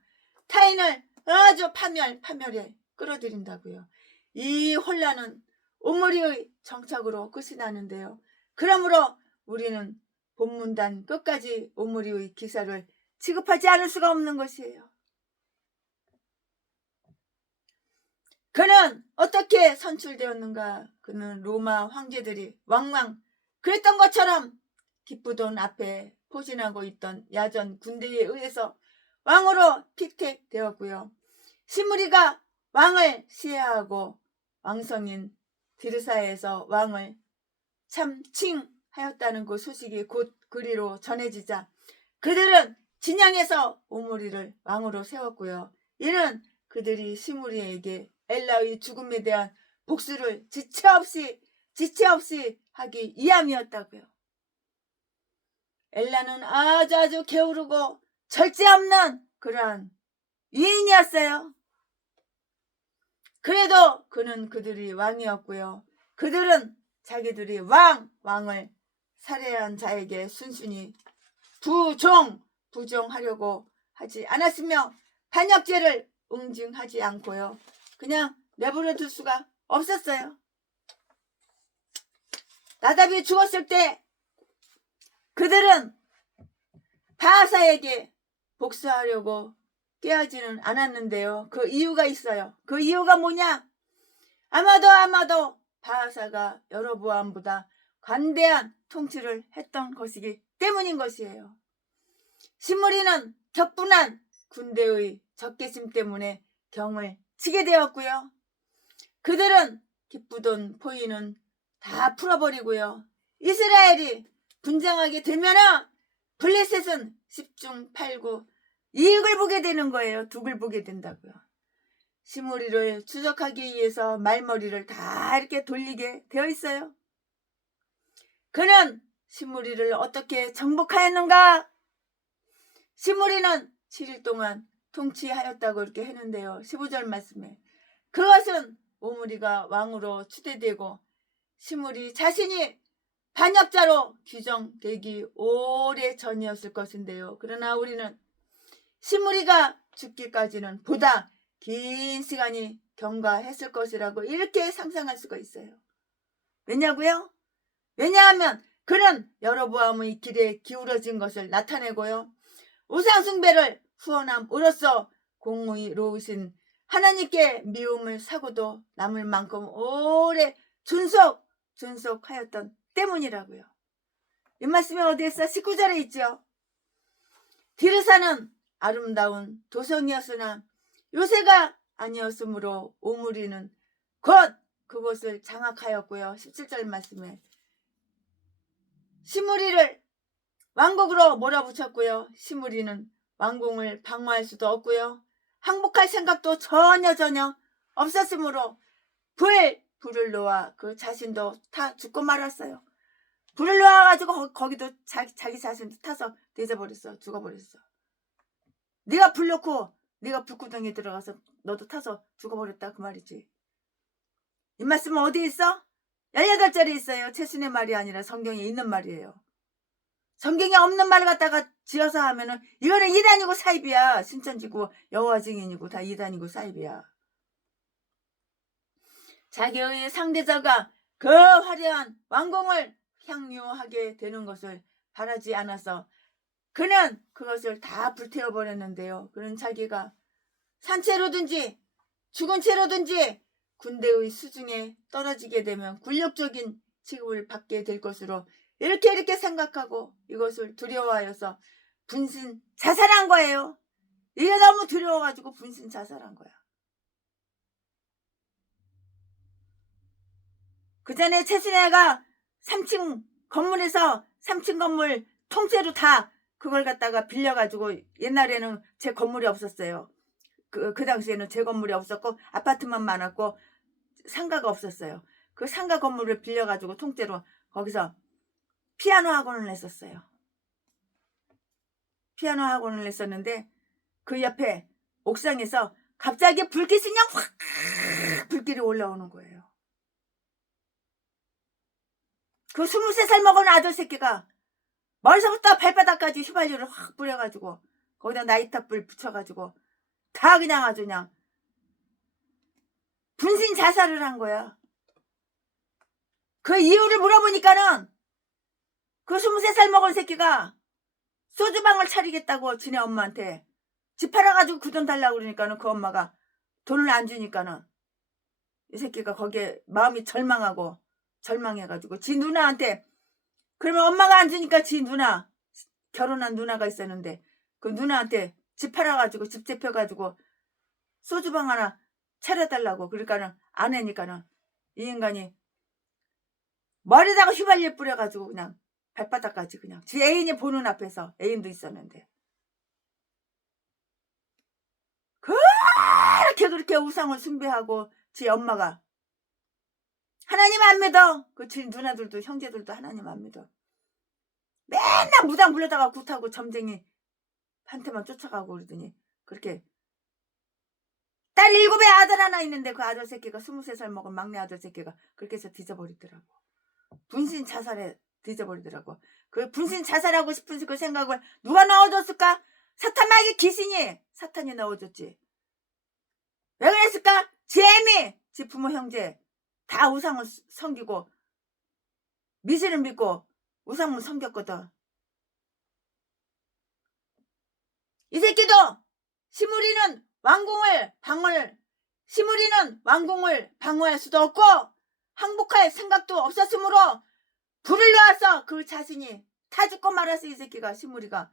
타인을 아주 파멸에 끌어들인다고요. 이 혼란은 오므리의 정착으로 끝이 나는데요. 그러므로 우리는 본문단 끝까지 오므리의 기사를 취급하지 않을 수가 없는 것이에요. 그는 어떻게 선출되었는가? 그는 로마 황제들이 왕왕 그랬던 것처럼 기쁘돈 앞에 포진하고 있던 야전 군대에 의해서 왕으로 픽택되었고요. 시므리가 왕을 시해하고 왕성인 디르사에서 왕을 참칭하였다는 그 소식이 곧 그리로 전해지자 그들은 진양해서 오므리를 왕으로 세웠고요. 이는 그들이 시므리에게 엘라의 죽음에 대한 복수를 지체 없이 하기 위함이었다고요. 엘라는 아주 게으르고 절제 없는 그러한 위인이었어요. 그래도 그는 그들이 왕이었고요. 그들은 자기들이 왕을 살해한 자에게 순순히 부정하려고 하지 않았으며 반역죄를 응징하지 않고요. 그냥 내버려둘 수가 없었어요. 나답이 죽었을 때 그들은 바하사에게 복수하려고 깨하지는 않았는데요. 그 이유가 있어요. 그 이유가 뭐냐? 아마도 바하사가 여로보암보다 관대한 통치를 했던 것이기 때문인 것이에요. 시므리는 격분한 군대의 적개심 때문에 경을 치게 되었고요. 그들은 기쁘던 포위는 다 풀어버리고요. 이스라엘이 분쟁하게 되면은 블레셋은 10중 8구 이익을 보게 되는 거예요. 둑을 보게 된다고요. 시므리를 추적하기 위해서 말머리를 다 이렇게 돌리게 되어 있어요. 그는 시므리를 어떻게 정복하였는가? 시므리는 7일 동안 통치하였다고 이렇게 했는데요. 15절 말씀에 그것은 오므리가 왕으로 추대되고 시므리 자신이 반역자로 규정되기 오래 전이었을 것인데요. 그러나 우리는 시므리가 죽기까지는 보다 긴 시간이 경과했을 것이라고 이렇게 상상할 수가 있어요. 왜냐고요? 왜냐하면 그는 여로보암의 길에 기울어진 것을 나타내고요. 우상숭배를 후원함으로써 공의로우신 하나님께 미움을 사고도 남을 만큼 오래 존속하였던 때문이라고요. 이 말씀이 어디에 있어? 19절에 있죠. 디르사는 아름다운 도성이었으나 요새가 아니었으므로 오므리는 곧 그곳을 장악하였고요. 17절 말씀에 시므리를 왕국으로 몰아붙였고요. 시므리는 왕궁을 방어할 수도 없고요. 항복할 생각도 전혀 없었으므로 불을 놓아 그 자신도 타 죽고 말았어요. 불을 놓아가지고 거기도 자기 자신도 타서 내져버렸어. 죽어버렸어. 네가 불 놓고 네가 불구덩이에 들어가서 너도 타서 죽어버렸다 그 말이지. 이 말씀은 어디에 있어? 18절에 있어요. 최순의 말이 아니라 성경에 있는 말이에요. 성경에 없는 말을 갖다가 지어서 하면은 이거는 이단이고 사입이야. 신천지고 여호와 증인이고 다 이단이고 사입이야. 자기의 상대자가 그 화려한 왕궁을 향유하게 되는 것을 바라지 않아서 그는 그것을 다 불태워버렸는데요. 그는 자기가 산채로든지 죽은 채로든지 군대의 수중에 떨어지게 되면 굴욕적인 취급을 받게 될 것으로 이렇게 생각하고 이것을 두려워하여서 분신 자살한 거예요. 이게 너무 두려워가지고 분신 자살한 거야. 그 전에 최순애가 3층 건물에서 3층 건물 통째로 다 그걸 갖다가 빌려가지고 옛날에는 제 건물이 없었어요. 그 당시에는 제 건물이 없었고 아파트만 많았고 상가가 없었어요. 그 상가 건물을 빌려가지고 통째로 거기서 피아노 학원을 냈었어요. 피아노 학원을 냈었는데 그 옆에 옥상에서 갑자기 불빛이 그냥 확 불길이 올라오는 거예요. 그 23살 먹은 아들 새끼가 머리서부터 발바닥까지 휘발유를 확 뿌려가지고 거기다 나이탑불 붙여가지고 다 그냥 아주 그냥 분신 자살을 한 거야. 그 이유를 물어보니까는 그 23살 먹은 새끼가 소주방을 차리겠다고 지네 엄마한테 집 팔아가지고 그 돈 달라고 그러니까는 그 엄마가 돈을 안 주니까는 이 새끼가 거기에 마음이 절망해가지고 지 누나한테 그러면 엄마가 안 주니까 지 누나 결혼한 누나가 있었는데 그 누나한테 집 팔아가지고 집 잡혀가지고 소주방 하나 차려달라고 그러니까는 안 하니까는 이 인간이 머리다가 휘발유 뿌려가지고 그냥 발바닥까지 그냥 지 애인이 보는 앞에서 애인도 있었는데 그렇게 우상을 숭배하고 지 엄마가 하나님 안 믿어. 그 지 누나들도 형제들도 하나님 안 믿어. 맨날 무당 불러다가 굿하고 점쟁이 한테만 쫓아가고 그러더니 그렇게 딸 7의 아들 하나 있는데 그 아들 새끼가 23살 먹은 막내 아들 새끼가 그렇게 해서 뒤져버리더라고. 분신 자살에 뒤져버리더라고. 그 분신 자살하고 싶은 그 생각을 누가 넣어줬을까? 사탄마귀 귀신이 사탄이 넣어줬지. 왜 그랬을까? 지 애미 지 부모 형제 다 우상을 섬기고 미신을 믿고 우상을 섬겼거든. 이 새끼도 시므리는 왕궁을 방어할 수도 없고 항복할 생각도 없었으므로 불을 놓아서 그 자신이 타 죽고 말았어. 이 새끼가 시므리가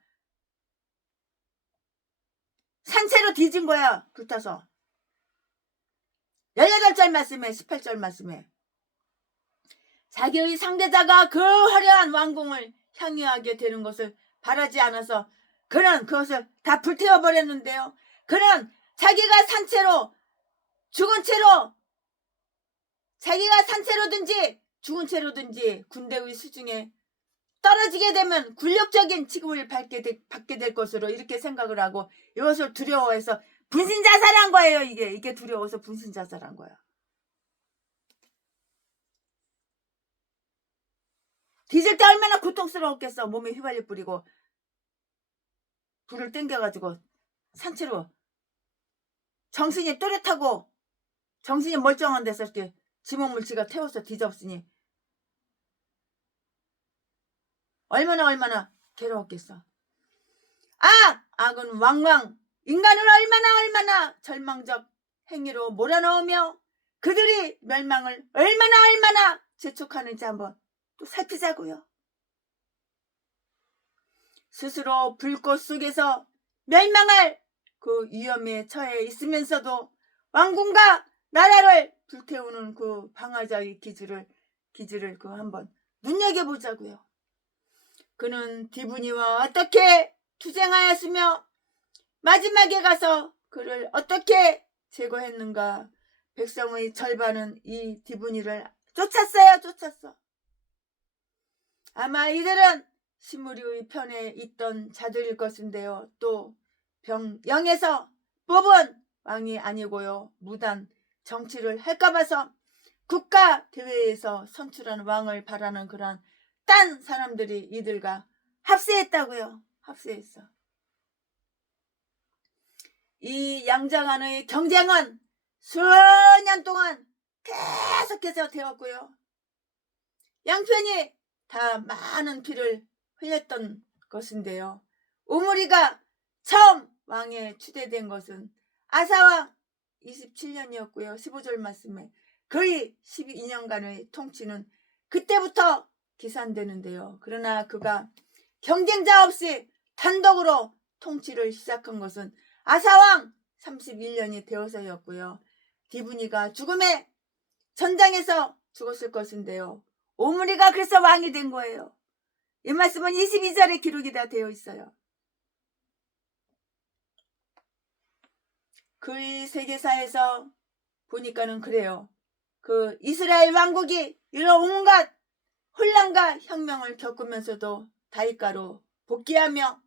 산채로 뒤진 거야. 불타서. 18절 말씀에 18절 말씀에 자기의 상대자가 그 화려한 왕궁을 향유하게 되는 것을 바라지 않아서 그는 그것을 다 불태워버렸는데요. 그는 자기가 산채로 죽은 채로 자기가 산채로든지 죽은 채로든지 군대의 수중에 떨어지게 되면 굴욕적인 취급을 받게 될 것으로 이렇게 생각을 하고 이것을 두려워해서 분신자살한 거예요. 이게 두려워서 분신자살한 거야. 뒤질 때 얼마나 고통스러웠겠어. 몸에 휘발유 뿌리고 불을 땡겨가지고 산채로 정신이 또렷하고 정신이 멀쩡한 데서 이렇게 지몸을 지가 태워서 뒤졌으니 얼마나 괴로웠겠어. 악은 왕왕 인간을 얼마나 절망적 행위로 몰아넣으며 그들이 멸망을 얼마나 재촉하는지 한번 또 살피자고요. 스스로 불꽃 속에서 멸망할 그 위험에 처해 있으면서도 왕궁과 나라를 불태우는 그 방아자의 기질을 그 한번 눈여겨보자고요. 그는 디브니와 어떻게 투쟁하였으며 마지막에 가서 그를 어떻게 제거했는가. 백성의 절반은 이 디브니를 쫓았어. 아마 이들은 시므리의 편에 있던 자들일 것인데요. 또 병영에서 뽑은 왕이 아니고요. 무단 정치를 할까봐서 국가대회에서 선출한 왕을 바라는 그런 딴 사람들이 이들과 합세했다고요. 합세했어. 이 양자간의 경쟁은 수년 동안 계속해서 되었고요. 양편이 다 많은 피를 흘렸던 것인데요. 우므리가 처음 왕에 추대된 것은 아사왕 27년이었고요. 15절 말씀에 거의 12년간의 통치는 그때부터 기산되는데요. 그러나 그가 경쟁자 없이 단독으로 통치를 시작한 것은 아사왕 31년이 되어서였고요. 디브니가 죽음의 전장에서 죽었을 것인데요. 오므리가 그래서 왕이 된 거예요. 이 말씀은 22절에 기록이 다 되어 있어요. 그의 세계사에서 보니까는 그래요. 그 이스라엘 왕국이 이런 온갖 혼란과 혁명을 겪으면서도 다윗가로 복귀하며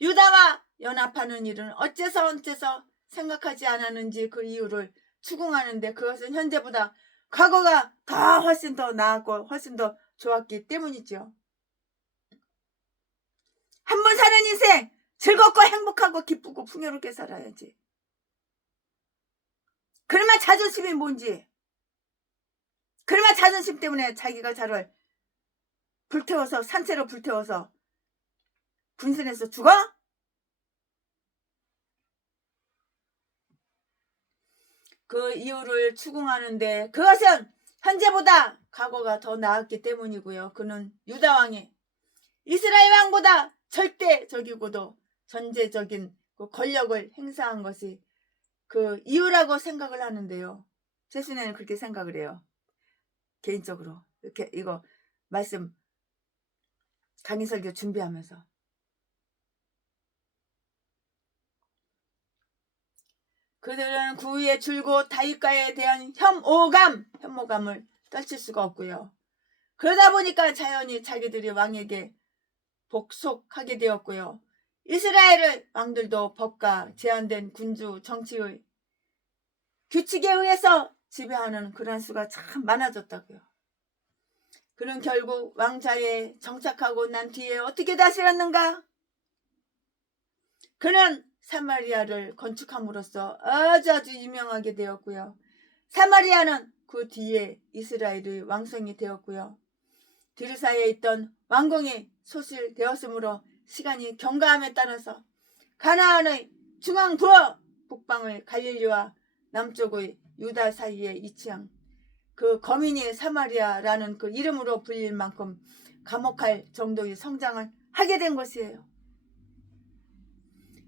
유다와 연합하는 일은 어째서 생각하지 않았는지 그 이유를 추궁하는데 그것은 현재보다 과거가 더 훨씬 더 나았고 훨씬 더 좋았기 때문이죠. 한 번 사는 인생 즐겁고 행복하고 기쁘고 풍요롭게 살아야지. 그러면 자존심이 뭔지, 그러면 자존심 때문에 자기가 자를 불태워서 산채로 불태워서 분신해서 죽어? 그 이유를 추궁하는데 그것은 현재보다 과거가 더 나았기 때문이고요. 그는 유다왕이 이스라엘 왕보다 절대적이고도 전제적인 그 권력을 행사한 것이 그 이유라고 생각을 하는데요. 제 순에는 그렇게 생각을 해요. 개인적으로 이렇게 이거 말씀 강의 설교 준비하면서 그들은 구위에 줄곧 다윗과에 대한 혐오감을 떨칠 수가 없고요. 그러다 보니까 자연히 자기들이 왕에게 복속하게 되었고요. 이스라엘의 왕들도 법과 제한된 군주 정치의 규칙에 의해서 지배하는 그런 수가 참 많아졌다고요. 그는 결국 왕자에 정착하고 난 뒤에 어떻게 다스렸는가? 그는 사마리아를 건축함으로써 아주 유명하게 되었고요. 사마리아는 그 뒤에 이스라엘의 왕성이 되었고요. 디르사에 있던 왕궁이 소실되었으므로 시간이 경과함에 따라서 가나안의 중앙부 북방의 갈릴리와 남쪽의 유다 사이에 위치한 그 거민이 사마리아라는 그 이름으로 불릴 만큼 감옥할 정도의 성장을 하게 된 것이에요.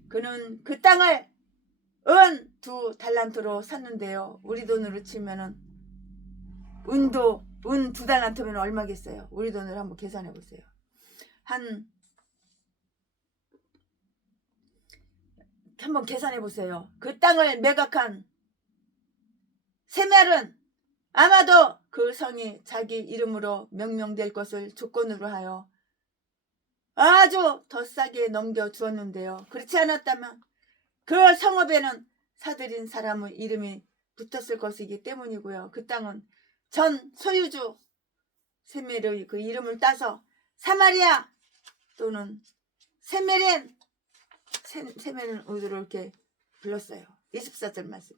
그는 그 땅을 은 2달란트로 샀는데요. 우리 돈으로 치면은 은 2달란트면 얼마겠어요? 우리 돈으로 한번 계산해 보세요. 한번 계산해 보세요. 그 땅을 매각한 세멜은 아마도 그 성이 자기 이름으로 명명될 것을 조건으로 하여 아주 더 싸게 넘겨주었는데요. 그렇지 않았다면 그 성읍에는 사들인 사람의 이름이 붙었을 것이기 때문이고요. 그 땅은 전 소유주 세멜의 그 이름을 따서 사마리아 또는 세멜은 의도로 이렇게 불렀어요. 24절 말씀에.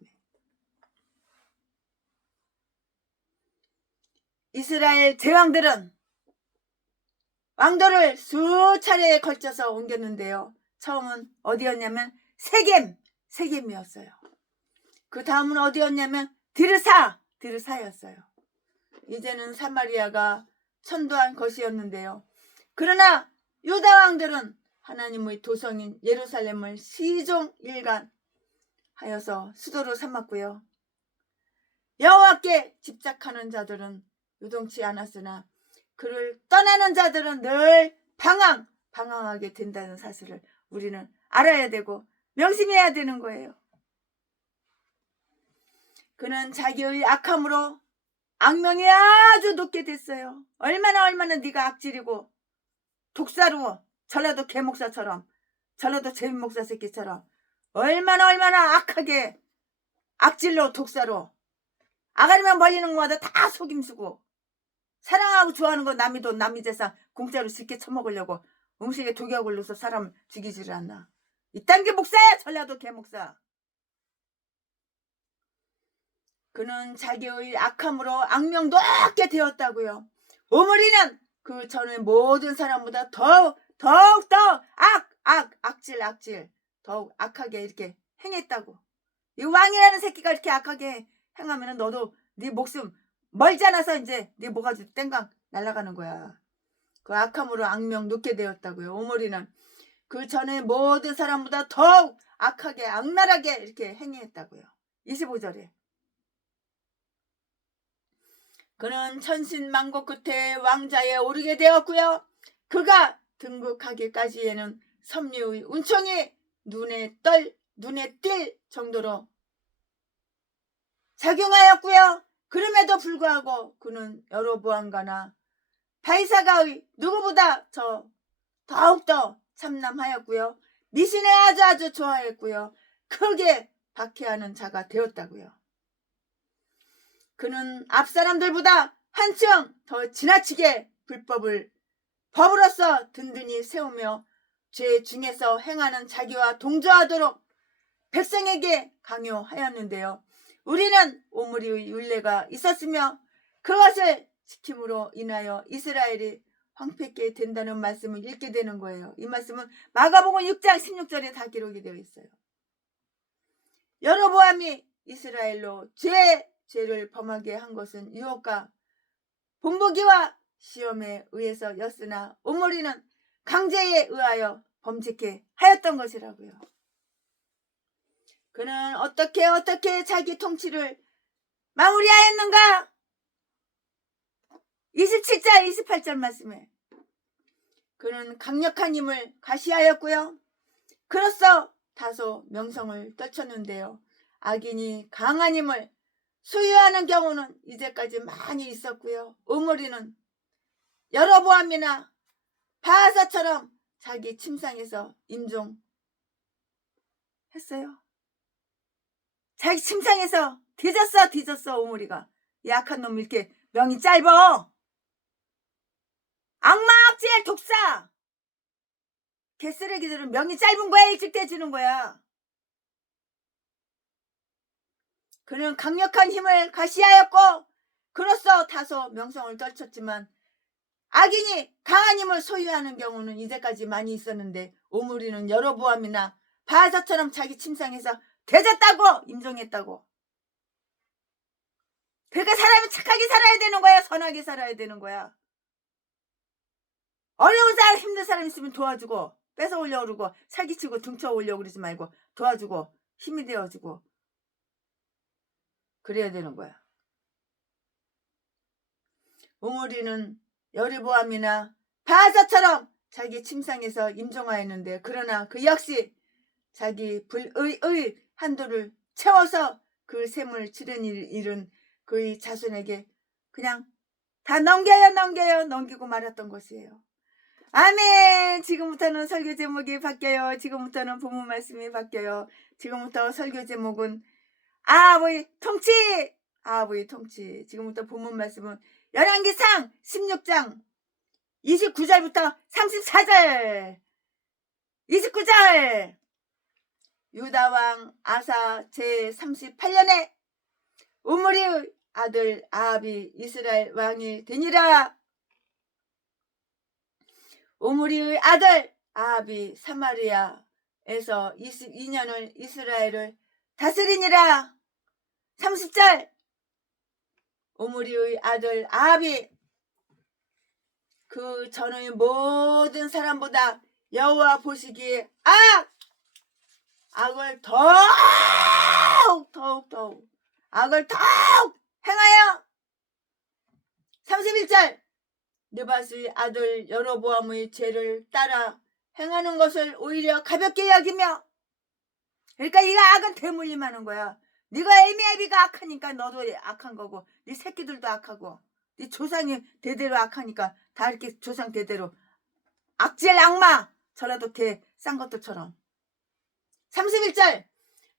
이스라엘 제왕들은 왕도를 수차례에 걸쳐서 옮겼는데요. 처음은 어디였냐면 세겜이었어요. 그 다음은 어디였냐면 드르사였어요. 이제는 사마리아가 천도한 것이었는데요. 그러나 유다 왕들은 하나님의 도성인 예루살렘을 시종일관 하여서 수도로 삼았고요. 여호와께 집착하는 자들은 요동치 않았으나 그를 떠나는 자들은 늘 방황하게 된다는 사실을 우리는 알아야 되고 명심해야 되는 거예요. 그는 자기의 악함으로 악명이 아주 높게 됐어요. 얼마나 네가 악질이고 독사로 전라도 개목사처럼 전라도 제목사 새끼처럼 얼마나 악하게 악질로 독사로 아가리만 벌리는 것마다 다 속임수고 사랑하고 좋아하는 거 남이 돈 남이 재산 공짜로 쉽게 처먹으려고 음식에 독약을 넣어서 사람 죽이지를 않나. 이딴 게 목사야. 전라도 개목사. 그는 자기의 악함으로 악명 높게 되었다고요. 오므리는 그 전에 모든 사람보다 더욱 더 악질 더욱 악하게 이렇게 행했다고. 이 왕이라는 새끼가 이렇게 악하게 행하면 너도 네 목숨 멀지 않아서 이제 네 모가지 땡강 날아가는 거야. 그 악함으로 악명 높게 되었다고요. 오므리는 그 전에 모든 사람보다 더욱 악하게 악랄하게 이렇게 행했다고요. 25절에 그는 천신만고 끝에 왕자에 오르게 되었고요. 그가 등극하기까지에는 섬유의 운총이 눈에 띌 정도로 작용하였고요. 그럼에도 불구하고 그는 여로보암과나 바이사가의 누구보다 더욱더 참남하였고요. 미신에 아주 좋아했고요. 크게 박해하는 자가 되었다고요. 그는 앞사람들보다 한층 더 지나치게 불법을 법으로서 든든히 세우며 죄 중에서 행하는 자기와 동조하도록 백성에게 강요하였는데요. 우리는 오므리의 율례가 있었으며 그것을 지킴으로 인하여 이스라엘이 황폐케 된다는 말씀을 읽게 되는 거예요. 이 말씀은 마가복음 6장 16절에 다 기록이 되어 있어요. 여로보암이 이스라엘로 죄를 범하게 한 것은 유혹과 본보기와 시험에 의해서였으나 오므리는 강제에 의하여 범죄케 하였던 것이라고요. 그는 어떻게 자기 통치를 마무리하였는가? 27절 28절 말씀에 그는 강력한 힘을 가시하였고요. 그로써 다소 명성을 떨쳤는데요. 악인이 강한 힘을 소유하는 경우는 이제까지 많이 있었고요. 오므리는 여로보암이나 바하사처럼 자기 침상에서 임종했어요. 자기 침상에서 뒤졌어 오므리가. 약한 놈 이렇게 명이 짧어. 악마악질 독사. 개쓰레기들은 명이 짧은 거야 일찍 떼지는 거야. 그는 강력한 힘을 가시하였고 그로써 다소 명성을 떨쳤지만 악인이 강한 힘을 소유하는 경우는 이제까지 많이 있었는데 오므리는 여로보암이나 바하사처럼 자기 침상에서 되졌다고 임종했다고. 그러니까 사람이 착하게 살아야 되는 거야. 선하게 살아야 되는 거야. 어려운 사람 힘든 사람 있으면 도와주고 뺏어오려고 그러고 사기치고 등쳐오려고 그러지 말고 도와주고 힘이 되어주고 그래야 되는 거야. 우물이는 여리보암이나 바사처럼 자기 침상에서 임종하였는데 그러나 그 역시 자기 불의의 한도를 채워서 그 셈을 치른 일은 그의 자손에게 그냥 다 넘기고 말았던 것이에요. 아멘. 지금부터는 설교 제목이 바뀌어요. 지금부터는 본문 말씀이 바뀌어요. 지금부터 설교 제목은 아버지 통치. 아버지 통치. 지금부터 본문 말씀은 열왕기상 16장 29절부터 34절. 29절. 유다왕 아사 제38년에 우므리의 아들 아합이 이스라엘 왕이 되니라. 우므리의 아들 아합이 사마리아에서 22년을 이스라엘을 다스리니라. 30절. 우므리의 아들 아합이 그 전의 모든 사람보다 여호와 보시기에 악을 더욱 악을 더욱 행하여. 31절. 느밧의 아들 여로보암의 죄를 따라 행하는 것을 오히려 가볍게 여기며. 그러니까 이 악은 대물림하는 거야. 네가 에미아비가 악하니까 너도 악한 거고 네 새끼들도 악하고 네 조상이 대대로 악하니까 다 이렇게 조상 대대로 악질 악마 저라도 개 싼 것들처럼. 31절.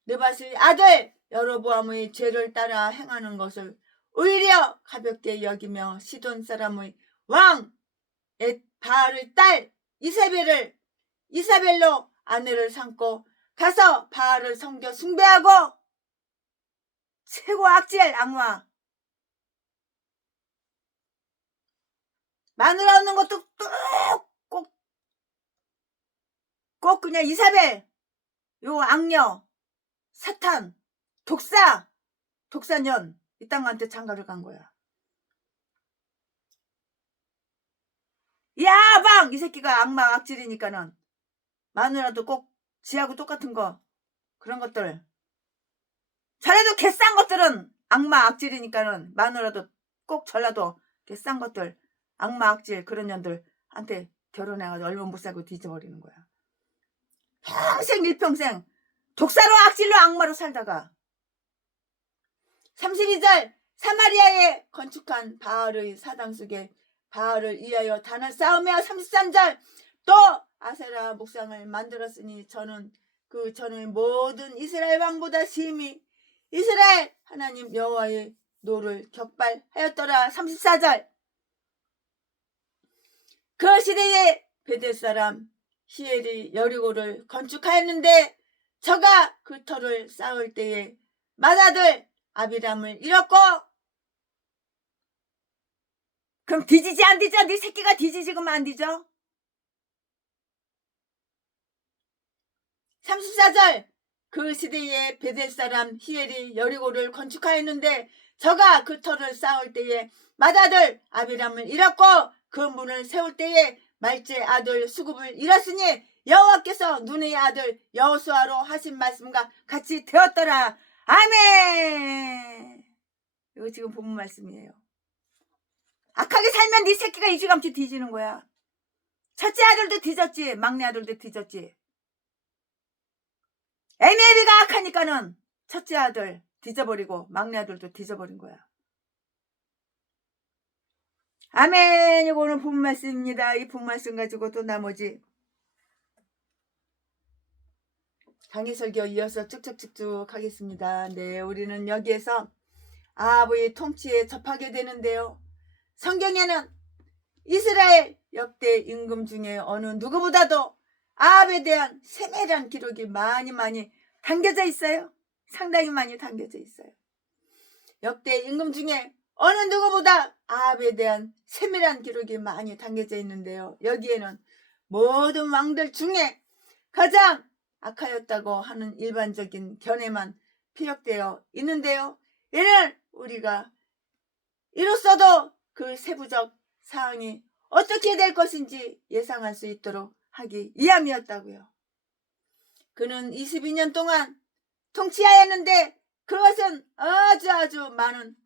느밧의 아들 여로보암의 죄를 따라 행하는 것을 오히려 가볍게 여기며 시돈 사람의 왕 바알의 딸 이사벨로 아내를 삼고 가서 바알을 섬겨 숭배하고. 최고 악질 악마. 마누라 없는 것도 꼭 그냥 이사벨 요 악녀 사탄 독사년 이 땅한테 장가를 간 거야. 야방 이 새끼가 악마 악질이니까는 마누라도 꼭 지하고 똑같은 거 그런 것들. 전에도 개싼 것들은 악마 악질이니까는 마누라도 꼭 전라도 개싼 것들 악마 악질 그런 년들한테 결혼해가지고 얼마 못 살고 뒤져버리는 거야. 평생 일평생 독사로 악질로 악마로 살다가. 32절. 사마리아에 건축한 바알의 사당 속에 바알을 위하여 단을 쌓으며. 33절. 또 아세라 목상을 만들었으니 저는 그 전의 모든 이스라엘 왕보다 심히 이스라엘 하나님 여호와의 노를 격발하였더라. 34절. 그 시대에 베델 사람 히엘이 여리고를 건축하였는데 저가 그 터를 쌓을 때에 맏아들 아비람을 잃었고. 그럼 뒤지지 안 뒤져? 네 새끼가 뒤지지 그러면 안 뒤져? 34절. 그 시대에 베델 사람 히엘이 여리고를 건축하였는데 저가 그 터를 쌓을 때에 맏아들 아비람을 잃었고 그 문을 세울 때에 말제 아들 수굽을 잃었으니 여호와께서 눈의 아들 여호수아로 하신 말씀과 같이 되었더라. 아멘. 이거 지금 본문 말씀이에요. 악하게 살면 네 새끼가 이지감치 뒤지는 거야. 첫째 아들도 뒤졌지. 막내 아들도 뒤졌지. 에미엘이가 악하니까는 첫째 아들 뒤져버리고 막내 아들도 뒤져버린 거야. 아멘. 이거 오늘 본문 말씀입니다. 이 본문 말씀 가지고 또 나머지 강의 설교 이어서 쭉쭉쭉쭉 하겠습니다. 네, 우리는 여기에서 아합의 통치에 접하게 되는데요. 성경에는 이스라엘 역대 임금 중에 어느 누구보다도 아합에 대한 세밀한 기록이 많이 담겨져 있어요. 상당히 많이 담겨져 있어요. 역대 임금 중에 어느 누구보다 아합에 대한 세밀한 기록이 많이 담겨져 있는데요. 여기에는 모든 왕들 중에 가장 악하였다고 하는 일반적인 견해만 피력되어 있는데요. 이는 우리가 이로써도 그 세부적 사항이 어떻게 될 것인지 예상할 수 있도록 하기 위함이었다고요. 그는 22년 동안 통치하였는데 그것은 아주 많은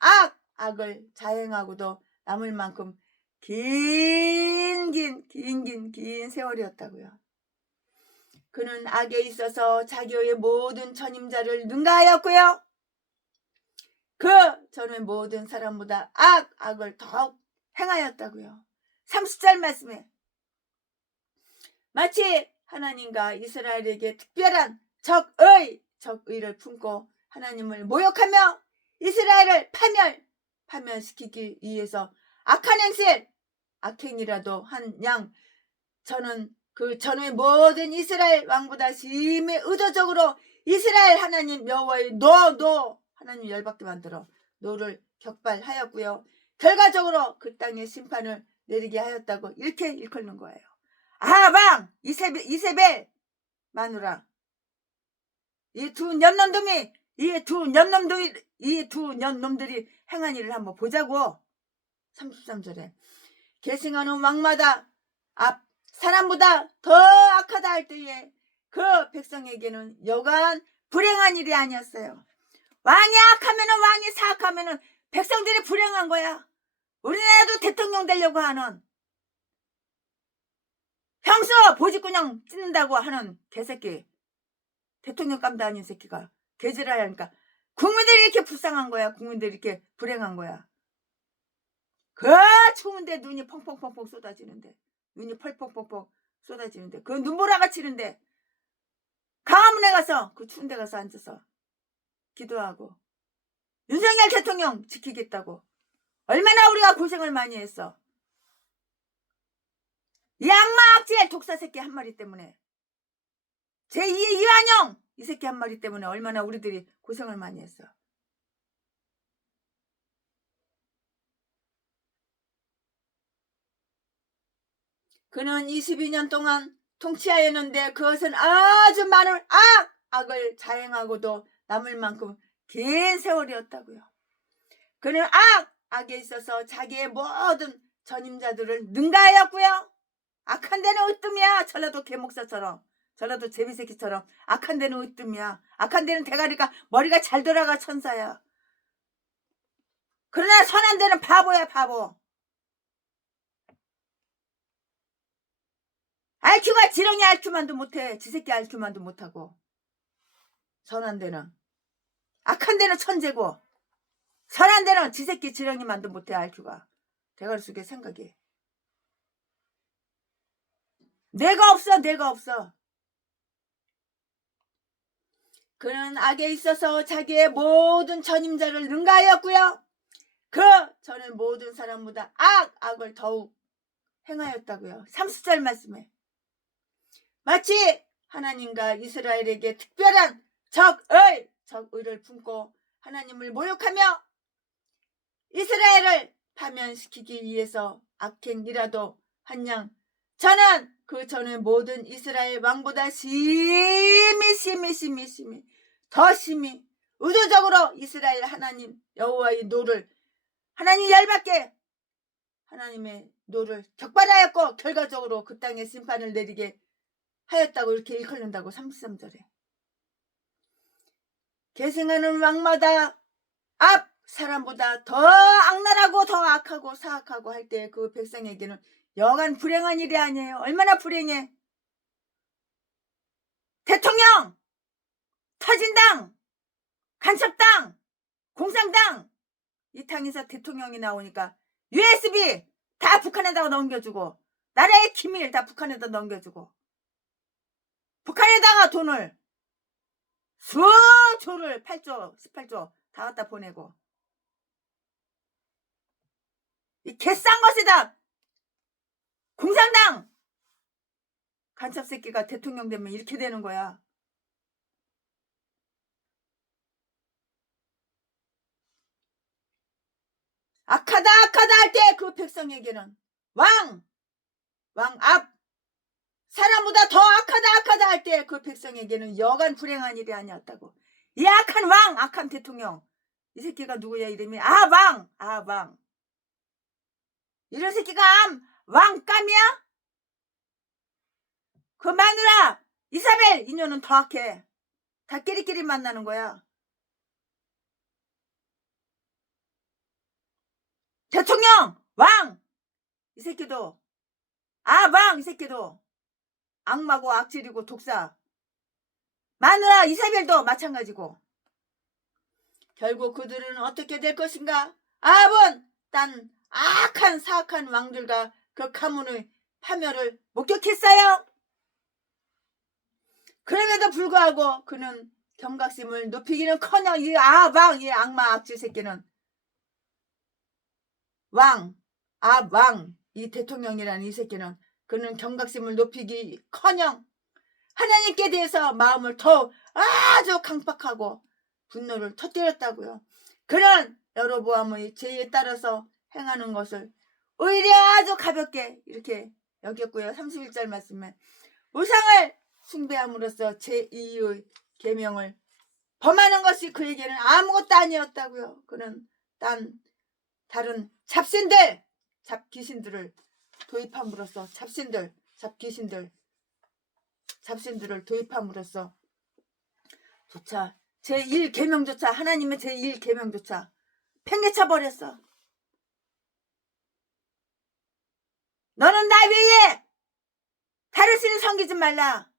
악을 자행하고도 남을 만큼 긴 세월이었다고요. 그는 악에 있어서 자기의 모든 전임자를 능가하였고요. 그 전의 모든 사람보다 악을 더욱 행하였다고요. 30절 말씀에 마치 하나님과 이스라엘에게 특별한 적의를 품고 하나님을 모욕하며 이스라엘을 파멸시키기 위해서 악한 행실, 악행이라도 한 양, 저는 그 전의 모든 이스라엘 왕보다 심히 의도적으로 이스라엘 하나님 여호와의 하나님 열받게 만들어 노를 격발하였고요. 결과적으로 그 땅에 심판을 내리게 하였다고 이렇게 일컫는 거예요. 아방 이세벨 마누라, 이 두 년놈들이 행한 일을 한번 보자고. 33절에 계승하는 왕마다 앞 사람보다 더 악하다 할 때에 그 백성에게는 여간 불행한 일이 아니었어요. 왕이 사악하면은 백성들이 불행한 거야. 우리나라도 대통령 되려고 하는 형수 보직군형 찢는다고 하는 개새끼, 대통령 깜도 아닌 새끼가 개지랄 하니까 국민들이 이렇게 불쌍한 거야. 국민들이 이렇게 불행한 거야. 그 추운데 눈이 펑펑펑펑 쏟아지는데, 눈이 펄펑펑펑 쏟아지는데, 그 눈보라가 치는데 강화문에 가서 그 추운 데 가서 앉아서 기도하고 윤석열 대통령 지키겠다고 얼마나 우리가 고생을 많이 했어. 이 악마 악질 독사 새끼 한 마리 때문에, 제2의 이완용 이 새끼 한 마리 때문에 얼마나 우리들이 고생을 많이 했어. 그는 22년 동안 통치하였는데 그것은 아주 많은 악을 자행하고도 남을 만큼 긴 세월이었다고요. 그는 악에 있어서 자기의 모든 전임자들을 능가하였고요. 악한 데는 으뜸이야. 전라도 개목사처럼, 전라도 제비새끼처럼 악한 데는 으뜸이야. 악한 데는 대가리가 머리가 잘 돌아가 천사야. 그러나 선한 데는 바보야, 바보. RQ가 지렁이 RQ만도 못해. 지새끼 RQ만도 못하고. 선한 데는, 악한 데는 천재고, 선한 데는 지새끼 지렁이만도 못해. RQ가 대가리 속에 생각이. 내가 없어. 그는 악에 있어서 자기의 모든 전임자를 능가하였고요. 그 전에 모든 사람보다 악을 더욱 행하였다고요. 30절 말씀에 마치 하나님과 이스라엘에게 특별한 적의를 품고 하나님을 모욕하며 이스라엘을 파면시키기 위해서 악행이라도 한 양, 저는 그 전에 모든 이스라엘 왕보다 더 심히 의도적으로 이스라엘 하나님 여호와의 노를, 하나님 열받게 하나님의 노를 격발하였고 결과적으로 그 땅에 심판을 내리게 하였다고 이렇게 일컬는다고. 33절에 계승하는 왕마다 앞 사람보다 더 악랄하고 더 악하고 사악하고 할 때 그 백성에게는 여간 불행한 일이 아니에요. 얼마나 불행해. 대통령, 터진당, 간첩당, 공산당, 이 땅에서 대통령이 나오니까 USB 다 북한에다가 넘겨주고, 나라의 기밀 다 북한에다 넘겨주고, 북한에다가 돈을 수조를 8조 18조 다 갖다 보내고, 이 개싼 것에다 공산당 간첩 새끼가 대통령 되면 이렇게 되는 거야. 악하다 할 때 그 백성에게는 왕 앞 사람보다 더 악하다 할 때 그 백성에게는 여간 불행한 일이 아니었다고. 이 악한 왕, 악한 대통령, 이 새끼가 누구야? 이름이 아방. 이런 새끼가 왕감이야? 그 마누라 이사벨 이녀는 더 악해. 다 끼리끼리 만나는 거야. 대통령! 왕! 이 새끼도 왕! 이 새끼도 악마고 악질이고 독사. 마누라 이사벨도 마찬가지고. 결국 그들은 어떻게 될 것인가? 아합은 딴 악한 사악한 왕들과 그 가문의 파멸을 목격했어요. 그럼에도 불구하고 그는 경각심을 높이기는커녕 이 아합, 이 악마 악질 새끼는 왕, 이 대통령이라는 이 새끼는 그는 경각심을 높이기커녕 하나님께 대해서 마음을 더 아주 강팍하고 분노를 터뜨렸다고요. 그는 여로보암의 죄에 따라서 행하는 것을 오히려 아주 가볍게 이렇게 여겼고요. 31절 말씀에 우상을 숭배함으로써 제2의 계명을 범하는 것이 그에게는 아무것도 아니었다고요. 그는 다른 잡귀신들을 도입함으로써 잡신들을 도입함으로써 제1계명조차 하나님의 제1계명조차 팽개쳐 버렸어. 너는 나 외에 다른 신을 섬기지 말라.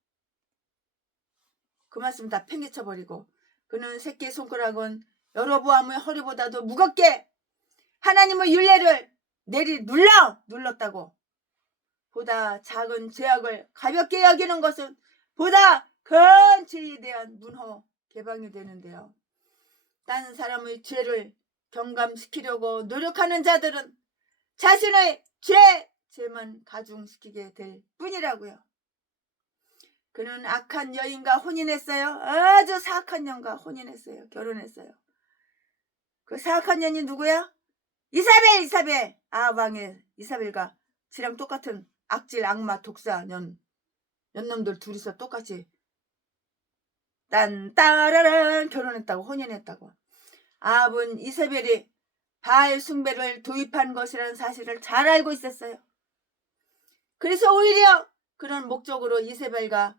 그 말씀 다 팽개쳐 버리고 그는 새끼의 손가락은 여로보암의 허리보다도 무겁게 하나님의 율례를 눌렀다고. 보다 작은 죄악을 가볍게 여기는 것은 보다 큰 죄에 대한 문호 개방이 되는데요. 딴 사람의 죄를 경감시키려고 노력하는 자들은 자신의 죄만 가중시키게 될 뿐이라고요. 그는 악한 여인과 혼인했어요. 아주 사악한 년과 혼인했어요. 결혼했어요. 그 사악한 년이 누구야? 이사벨. 아합왕의 이사벨과 지랑 똑같은 악질 악마 독사 년놈들 둘이서 똑같이 딴따라란 결혼했다고, 혼인했다고. 아합은 이사벨이 바알 숭배를 도입한 것이라는 사실을 잘 알고 있었어요. 그래서 오히려 그런 목적으로 이사벨과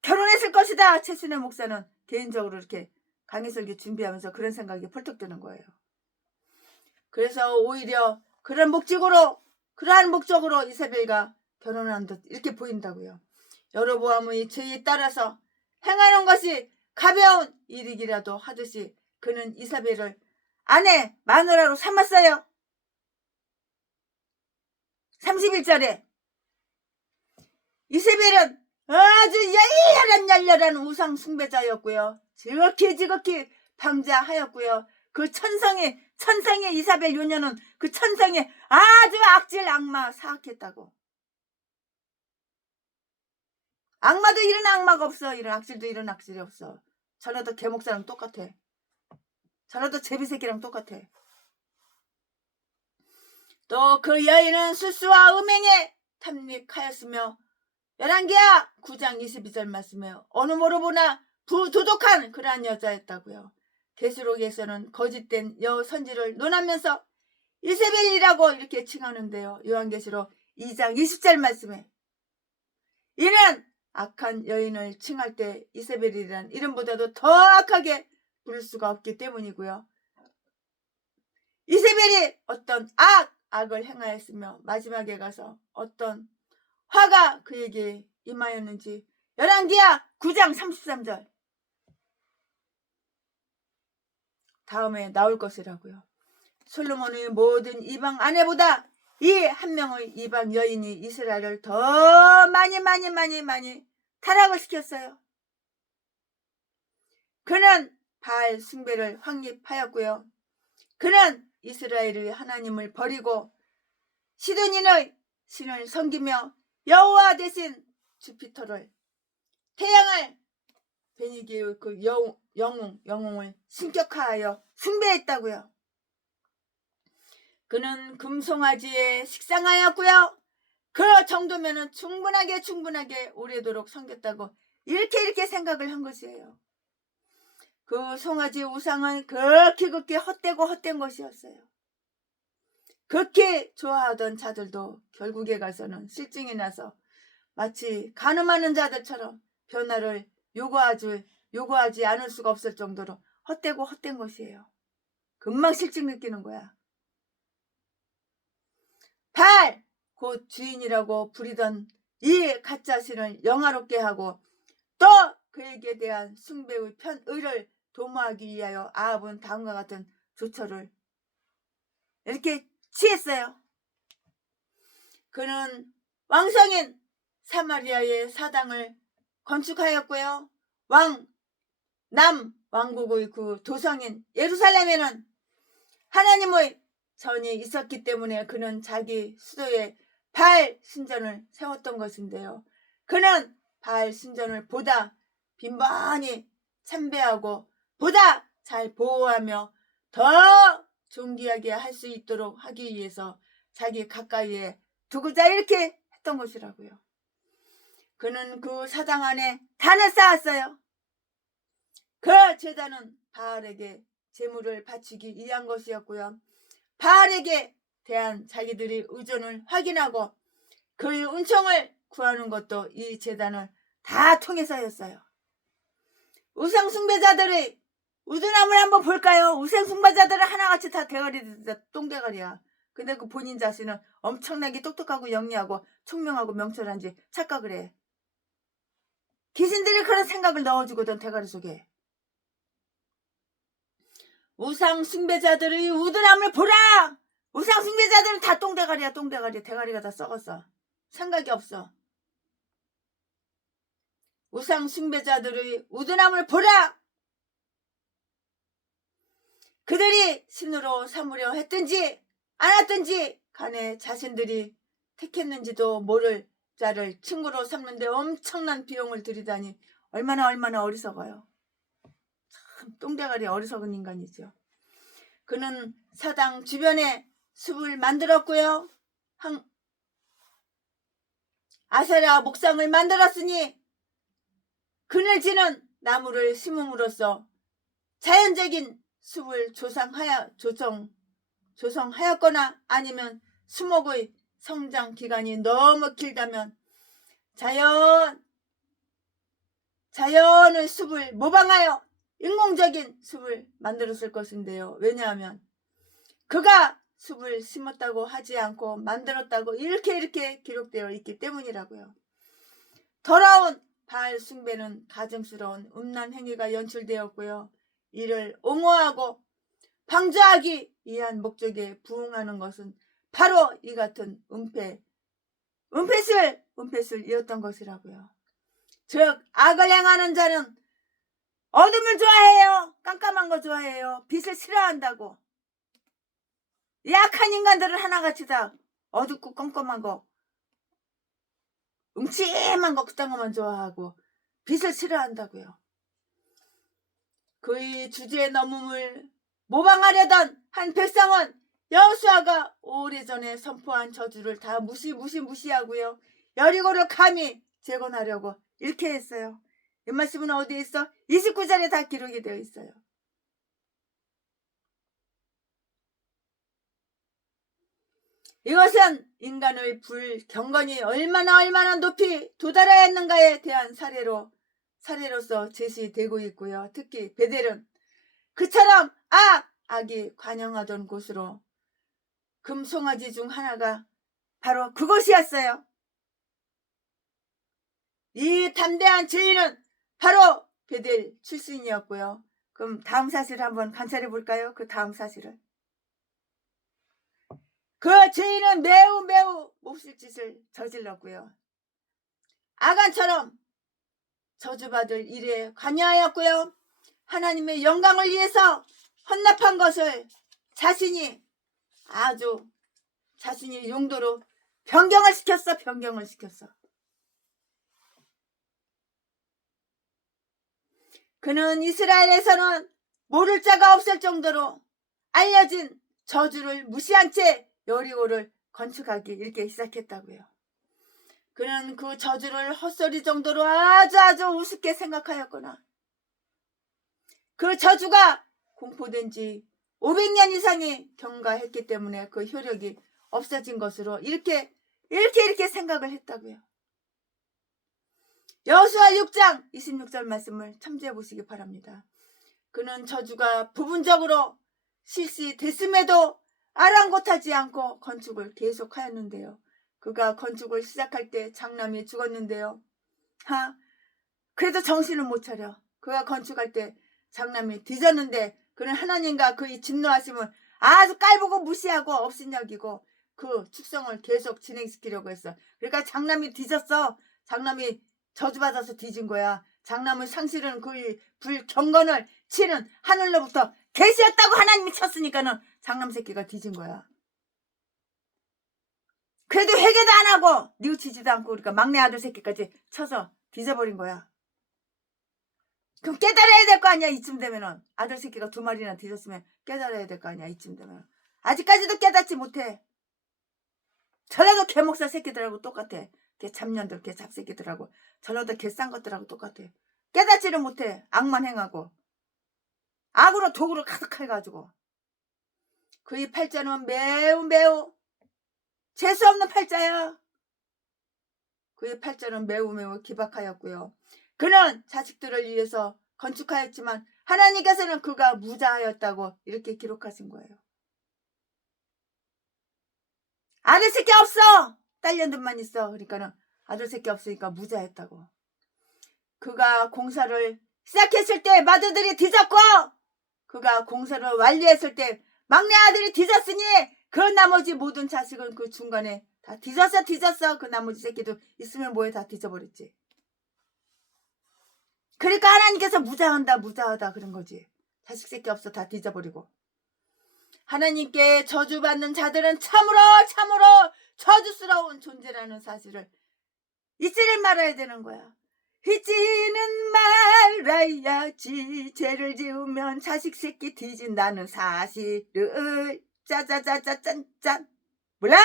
결혼했을 것이다. 최순애 목사는 개인적으로 이렇게 강의설교 준비하면서 그런 생각이 펄떡 드는 거예요. 그래서 오히려 그러한 목적으로 이사벨과 결혼한 듯 이렇게 보인다고요. 여로보암의 죄에 따라서 행하는 것이 가벼운 일이기라도 하듯이 그는 이사벨을 아내 마누라로 삼았어요. 31절에 이사벨은 아주 열렬한 우상 숭배자였고요. 지극히 방자하였고요. 그 천상의 이사벨 요녀는 그 천상의 아주 악질 악마 사악했다고. 악마도 이런 악마가 없어. 이런 악질도 이런 악질이 없어. 전라도 개목사랑 똑같아. 전라도 제비새끼랑 똑같아. 또 그 여인은 술수와 음행에 탐닉하였으며 열왕기하 9장 22절 말씀에 어느 모로 보나 부도덕한 그러한 여자였다고요. 계시록에서는 거짓된 여선지를 논하면서 이세벨이라고 이렇게 칭하는데요. 요한계시록 2장 20절 말씀에 이는 악한 여인을 칭할 때 이세벨이란 이름보다도 더 악하게 부를 수가 없기 때문이고요. 이세벨이 어떤 악을 행하였으며 마지막에 가서 어떤 화가 그에게 임하였는지 열왕기하 9장 33절 다음에 나올 것이라고요. 솔로몬의 모든 이방 아내보다 이 한 명의 이방 여인이 이스라엘을 더 많이 타락을 시켰어요. 그는 바알 숭배를 확립하였고요. 그는 이스라엘의 하나님을 버리고 시돈인의 신을 섬기며 여호와 대신 주피터를 태양을 베니게의 그 영웅을 신격화하여 숭배했다고요. 그는 금송아지에 식상하였고요. 그 정도면은 충분하게 오래도록 섬겼다고 이렇게 생각을 한 것이에요. 그 송아지 우상은 그렇게 헛된 것이었어요. 그렇게 좋아하던 자들도 결국에 가서는 실증이 나서 마치 간음하는 자들처럼 변화를 요구하지 않을 수가 없을 정도로 헛되고 헛된 것이에요. 금방 실증 느끼는 거야. 발! 곧 주인이라고 부리던 이 가짜 신을 영화롭게 하고 또 그에게 대한 숭배의 의를 도모하기 위하여 아합은 다음과 같은 조처를 이렇게 취했어요. 그는 왕성인 사마리아의 사당을 건축하였고요. 남왕국의 그 도성인 예루살렘에는 하나님의 전이 있었기 때문에 그는 자기 수도에 바알 신전을 세웠던 것인데요. 그는 바알 신전을 보다 빈번히 참배하고 보다 잘 보호하며 더 존귀하게 할 수 있도록 하기 위해서 자기 가까이에 두고자 이렇게 했던 것이라고요. 그는 그 사당 안에 단을 쌓았어요. 그 제단은 바알에게 제물을 바치기 위한 것이었고요. 바알에게 대한 자기들의 의존을 확인하고 그의 은총을 구하는 것도 이 제단을 다 통해서였어요. 우상숭배자들의 우두남을 한번 볼까요? 우상숭배자들은 하나같이 다 대가리 똥대가리야. 근데 그 본인 자신은 엄청나게 똑똑하고 영리하고 총명하고 명철한지 착각을 해. 귀신들이 그런 생각을 넣어주거든, 대가리 속에. 우상 숭배자들의 우둔함을 보라! 우상 숭배자들은 다 똥대가리야, 똥대가리. 대가리가 다 썩었어. 생각이 없어. 우상 숭배자들의 우둔함을 보라! 그들이 신으로 삼으려 했든지 않았든지 간에 자신들이 택했는지도 모를 자를 친구로 삼는데 엄청난 비용을 들이다니 얼마나 어리석어요. 참 똥대가리 어리석은 인간이죠. 그는 사당 주변에 숲을 만들었고요. 아세라 목상을 만들었으니 그늘지는 나무를 심음으로써 자연적인 숲을 조성하였거나 아니면 수목의 성장 기간이 너무 길다면 자연의 숲을 모방하여 인공적인 숲을 만들었을 것인데요. 왜냐하면 그가 숲을 심었다고 하지 않고 만들었다고 이렇게 기록되어 있기 때문이라고요. 더러운 바알 숭배는 가증스러운 음란 행위가 연출되었고요. 이를 옹호하고 방조하기 위한 목적에 부응하는 것은 바로 이 같은 은폐슬이었던 것이라고요. 즉 악을 행하는 자는 어둠을 좋아해요. 깜깜한 거 좋아해요. 빛을 싫어한다고. 약한 인간들은 하나같이 다 어둡고 껌껌한 거, 음침한 거 그딴 것만 좋아하고 빛을 싫어한다고요. 그의 주제에 넘음을 모방하려던 한 백성은 여호수아가 오래전에 선포한 저주를 다 무시하고요. 여리고를 감히 재건하려고 이렇게 했어요. 이 말씀은 어디에 있어? 29절에 다 기록이 되어 있어요. 이것은 인간의 불경건이 얼마나 높이 도달하였는가에 대한 사례로서 제시되고 있고요. 특히 베델은 그처럼 악이 관영하던 곳으로 금송아지 중 하나가 바로 그곳이었어요. 이 담대한 죄인은 바로 베델 출신이었고요. 그럼 다음 사실을 한번 관찰해 볼까요? 그 다음 사실을. 그 죄인은 매우 몹쓸 짓을 저질렀고요. 아간처럼 저주받을 일에 관여하였고요. 하나님의 영광을 위해서 헌납한 것을 자신이 용도로 변경을 시켰어. 그는 이스라엘에서는 모를 자가 없을 정도로 알려진 저주를 무시한 채 여리고를 건축하기 이렇게 시작했다고요. 그는 그 저주를 헛소리 정도로 아주 우습게 생각하였거나 그 저주가 공포된 지 500년 이상이 경과했기 때문에 그 효력이 없어진 것으로 이렇게 생각을 했다고요. 여호수아 6장 26절 말씀을 참조해 보시기 바랍니다. 그는 저주가 부분적으로 실시됐음에도 아랑곳하지 않고 건축을 계속하였는데요. 그가 건축을 시작할 때 장남이 죽었는데요. 그래도 정신을 못 차려. 그가 건축할 때 장남이 뒤졌는데 그는 하나님과 그의 진노하심을 아주 깔보고 무시하고 없인여기고 그 축성을 계속 진행시키려고 했어. 그러니까 장남이 뒤졌어. 장남이 저주받아서 뒤진 거야. 장남의 상실은 그의 불경건을 치는 하늘로부터 계시였다고 하나님이 쳤으니까는 장남 새끼가 뒤진 거야. 그래도 회개도 안 하고 뉘우치지도 않고 그러니까 막내 아들 새끼까지 쳐서 뒤져버린 거야. 그럼 깨달아야 될 거 아니야. 이쯤 되면은 아들 새끼가 2마리나 뒤졌으면 깨달아야 될 거 아니야. 이쯤 되면 아직까지도 깨닫지 못해. 저래도 개목살 새끼들하고 똑같아. 개 잡년들, 개 잡새끼들하고 저래도 개 싼 것들하고 똑같아. 깨닫지를 못해. 악만 행하고 악으로 도구를 가득해가지고 그의 팔자는 매우 재수없는 팔자야. 그의 팔자는 매우 기박하였고요. 그는 자식들을 위해서 건축하였지만 하나님께서는 그가 무자하였다고 이렇게 기록하신 거예요. 아들 새끼 없어. 딸년들만 있어. 그러니까는 아들 새끼 없으니까 무자했다고. 그가 공사를 시작했을 때 맏아들이 뒤졌고 그가 공사를 완료했을 때 막내 아들이 뒤졌으니 그 나머지 모든 자식은 그 중간에 다 뒤졌어. 그 나머지 새끼도 있으면 뭐해 다 뒤져버렸지. 그러니까 하나님께서 무자하다 그런 거지. 자식 새끼 없어 다 뒤져버리고. 하나님께 저주받는 자들은 참으로 저주스러운 존재라는 사실을 잊지를 말아야 되는 거야. 잊지는 말아야지. 죄를 지으면 자식 새끼 뒤진다는 사실을 짜자자자짠짠 몰라?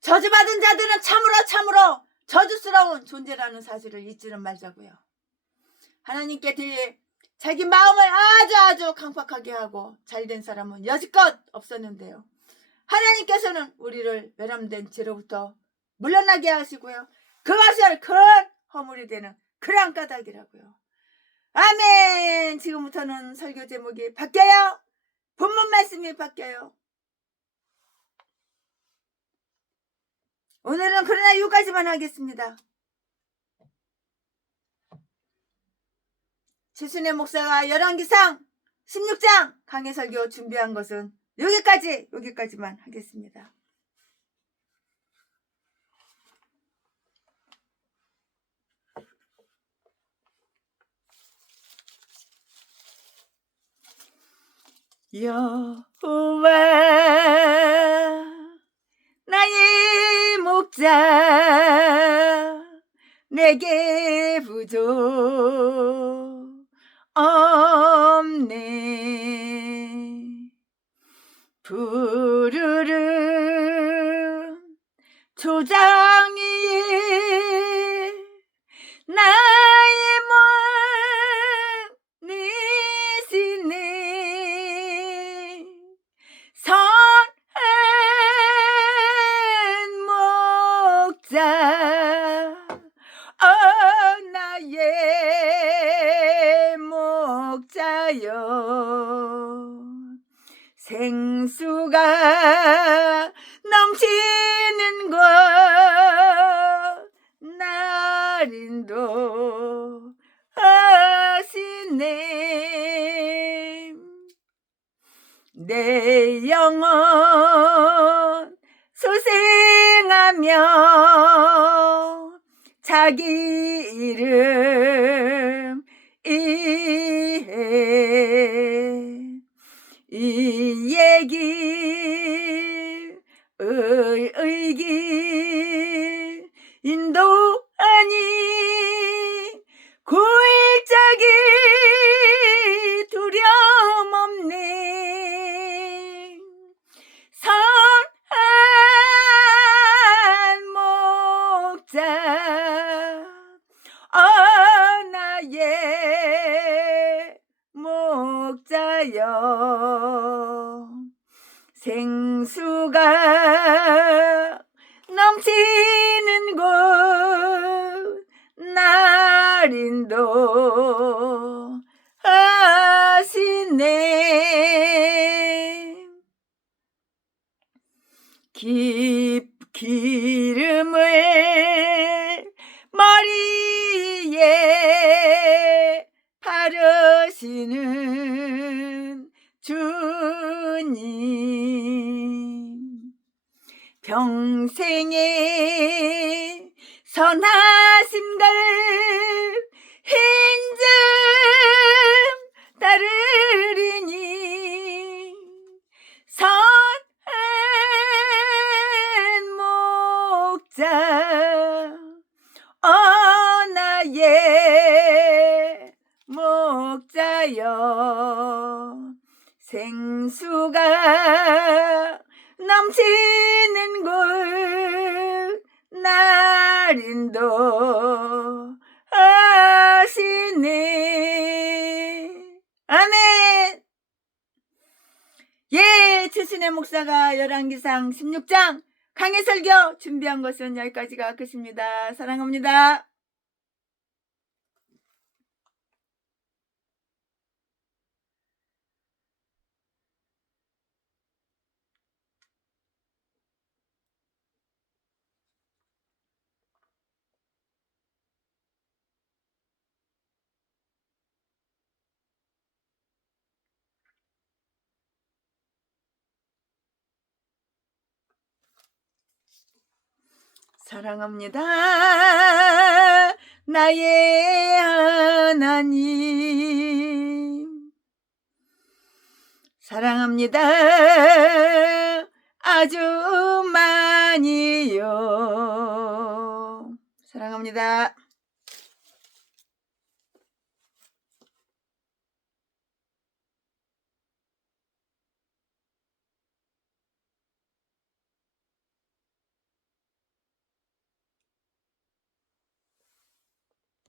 저주받은 자들은 참으로 저주스러운 존재라는 사실을 잊지는 말자고요. 하나님께 대해 자기 마음을 아주 강팍하게 하고 잘된 사람은 여지껏 없었는데요. 하나님께서는 우리를 외람된 죄로부터 물러나게 하시고요. 그것을 큰 허물이 되는 그러한 까닭이라고요. 아멘. 지금부터는 설교 제목이 바뀌어요. 본문 말씀이 바뀌어요. 오늘은 그러나 여기까지만 하겠습니다. 최순애 목사가 열왕기상 16장 강해 설교 준비한 것은 여기까지만 하겠습니다. 여호와 나의 목자 내게 부족 없네. 푸르른 초장 위에 나의 몸 니시네. 선한 목자 나의 목자여. 생수가 넘치는 곳 날 인도하시네. 내 영혼 소생하며 자기 이름 이해. 이 얘기 의기 인도하니 고일짝이 두려움 없네. 선한 목자 나의 목자여. 생수가 넘치는 곳 날인도 하시네. 기름을 머리에 바르시는 주님, 평생의 선하심들 인증 따르리니 선한 목자 나의 목자여, 생수가 넘치는 곳 날인도 하시네. 아멘. 예, 최순애 목사가 열왕기상 16장 강해 설교 준비한 것은 여기까지가 끝입니다. 사랑합니다. 사랑합니다. 나의 하나님. 사랑합니다. 아주 많이요. 사랑합니다.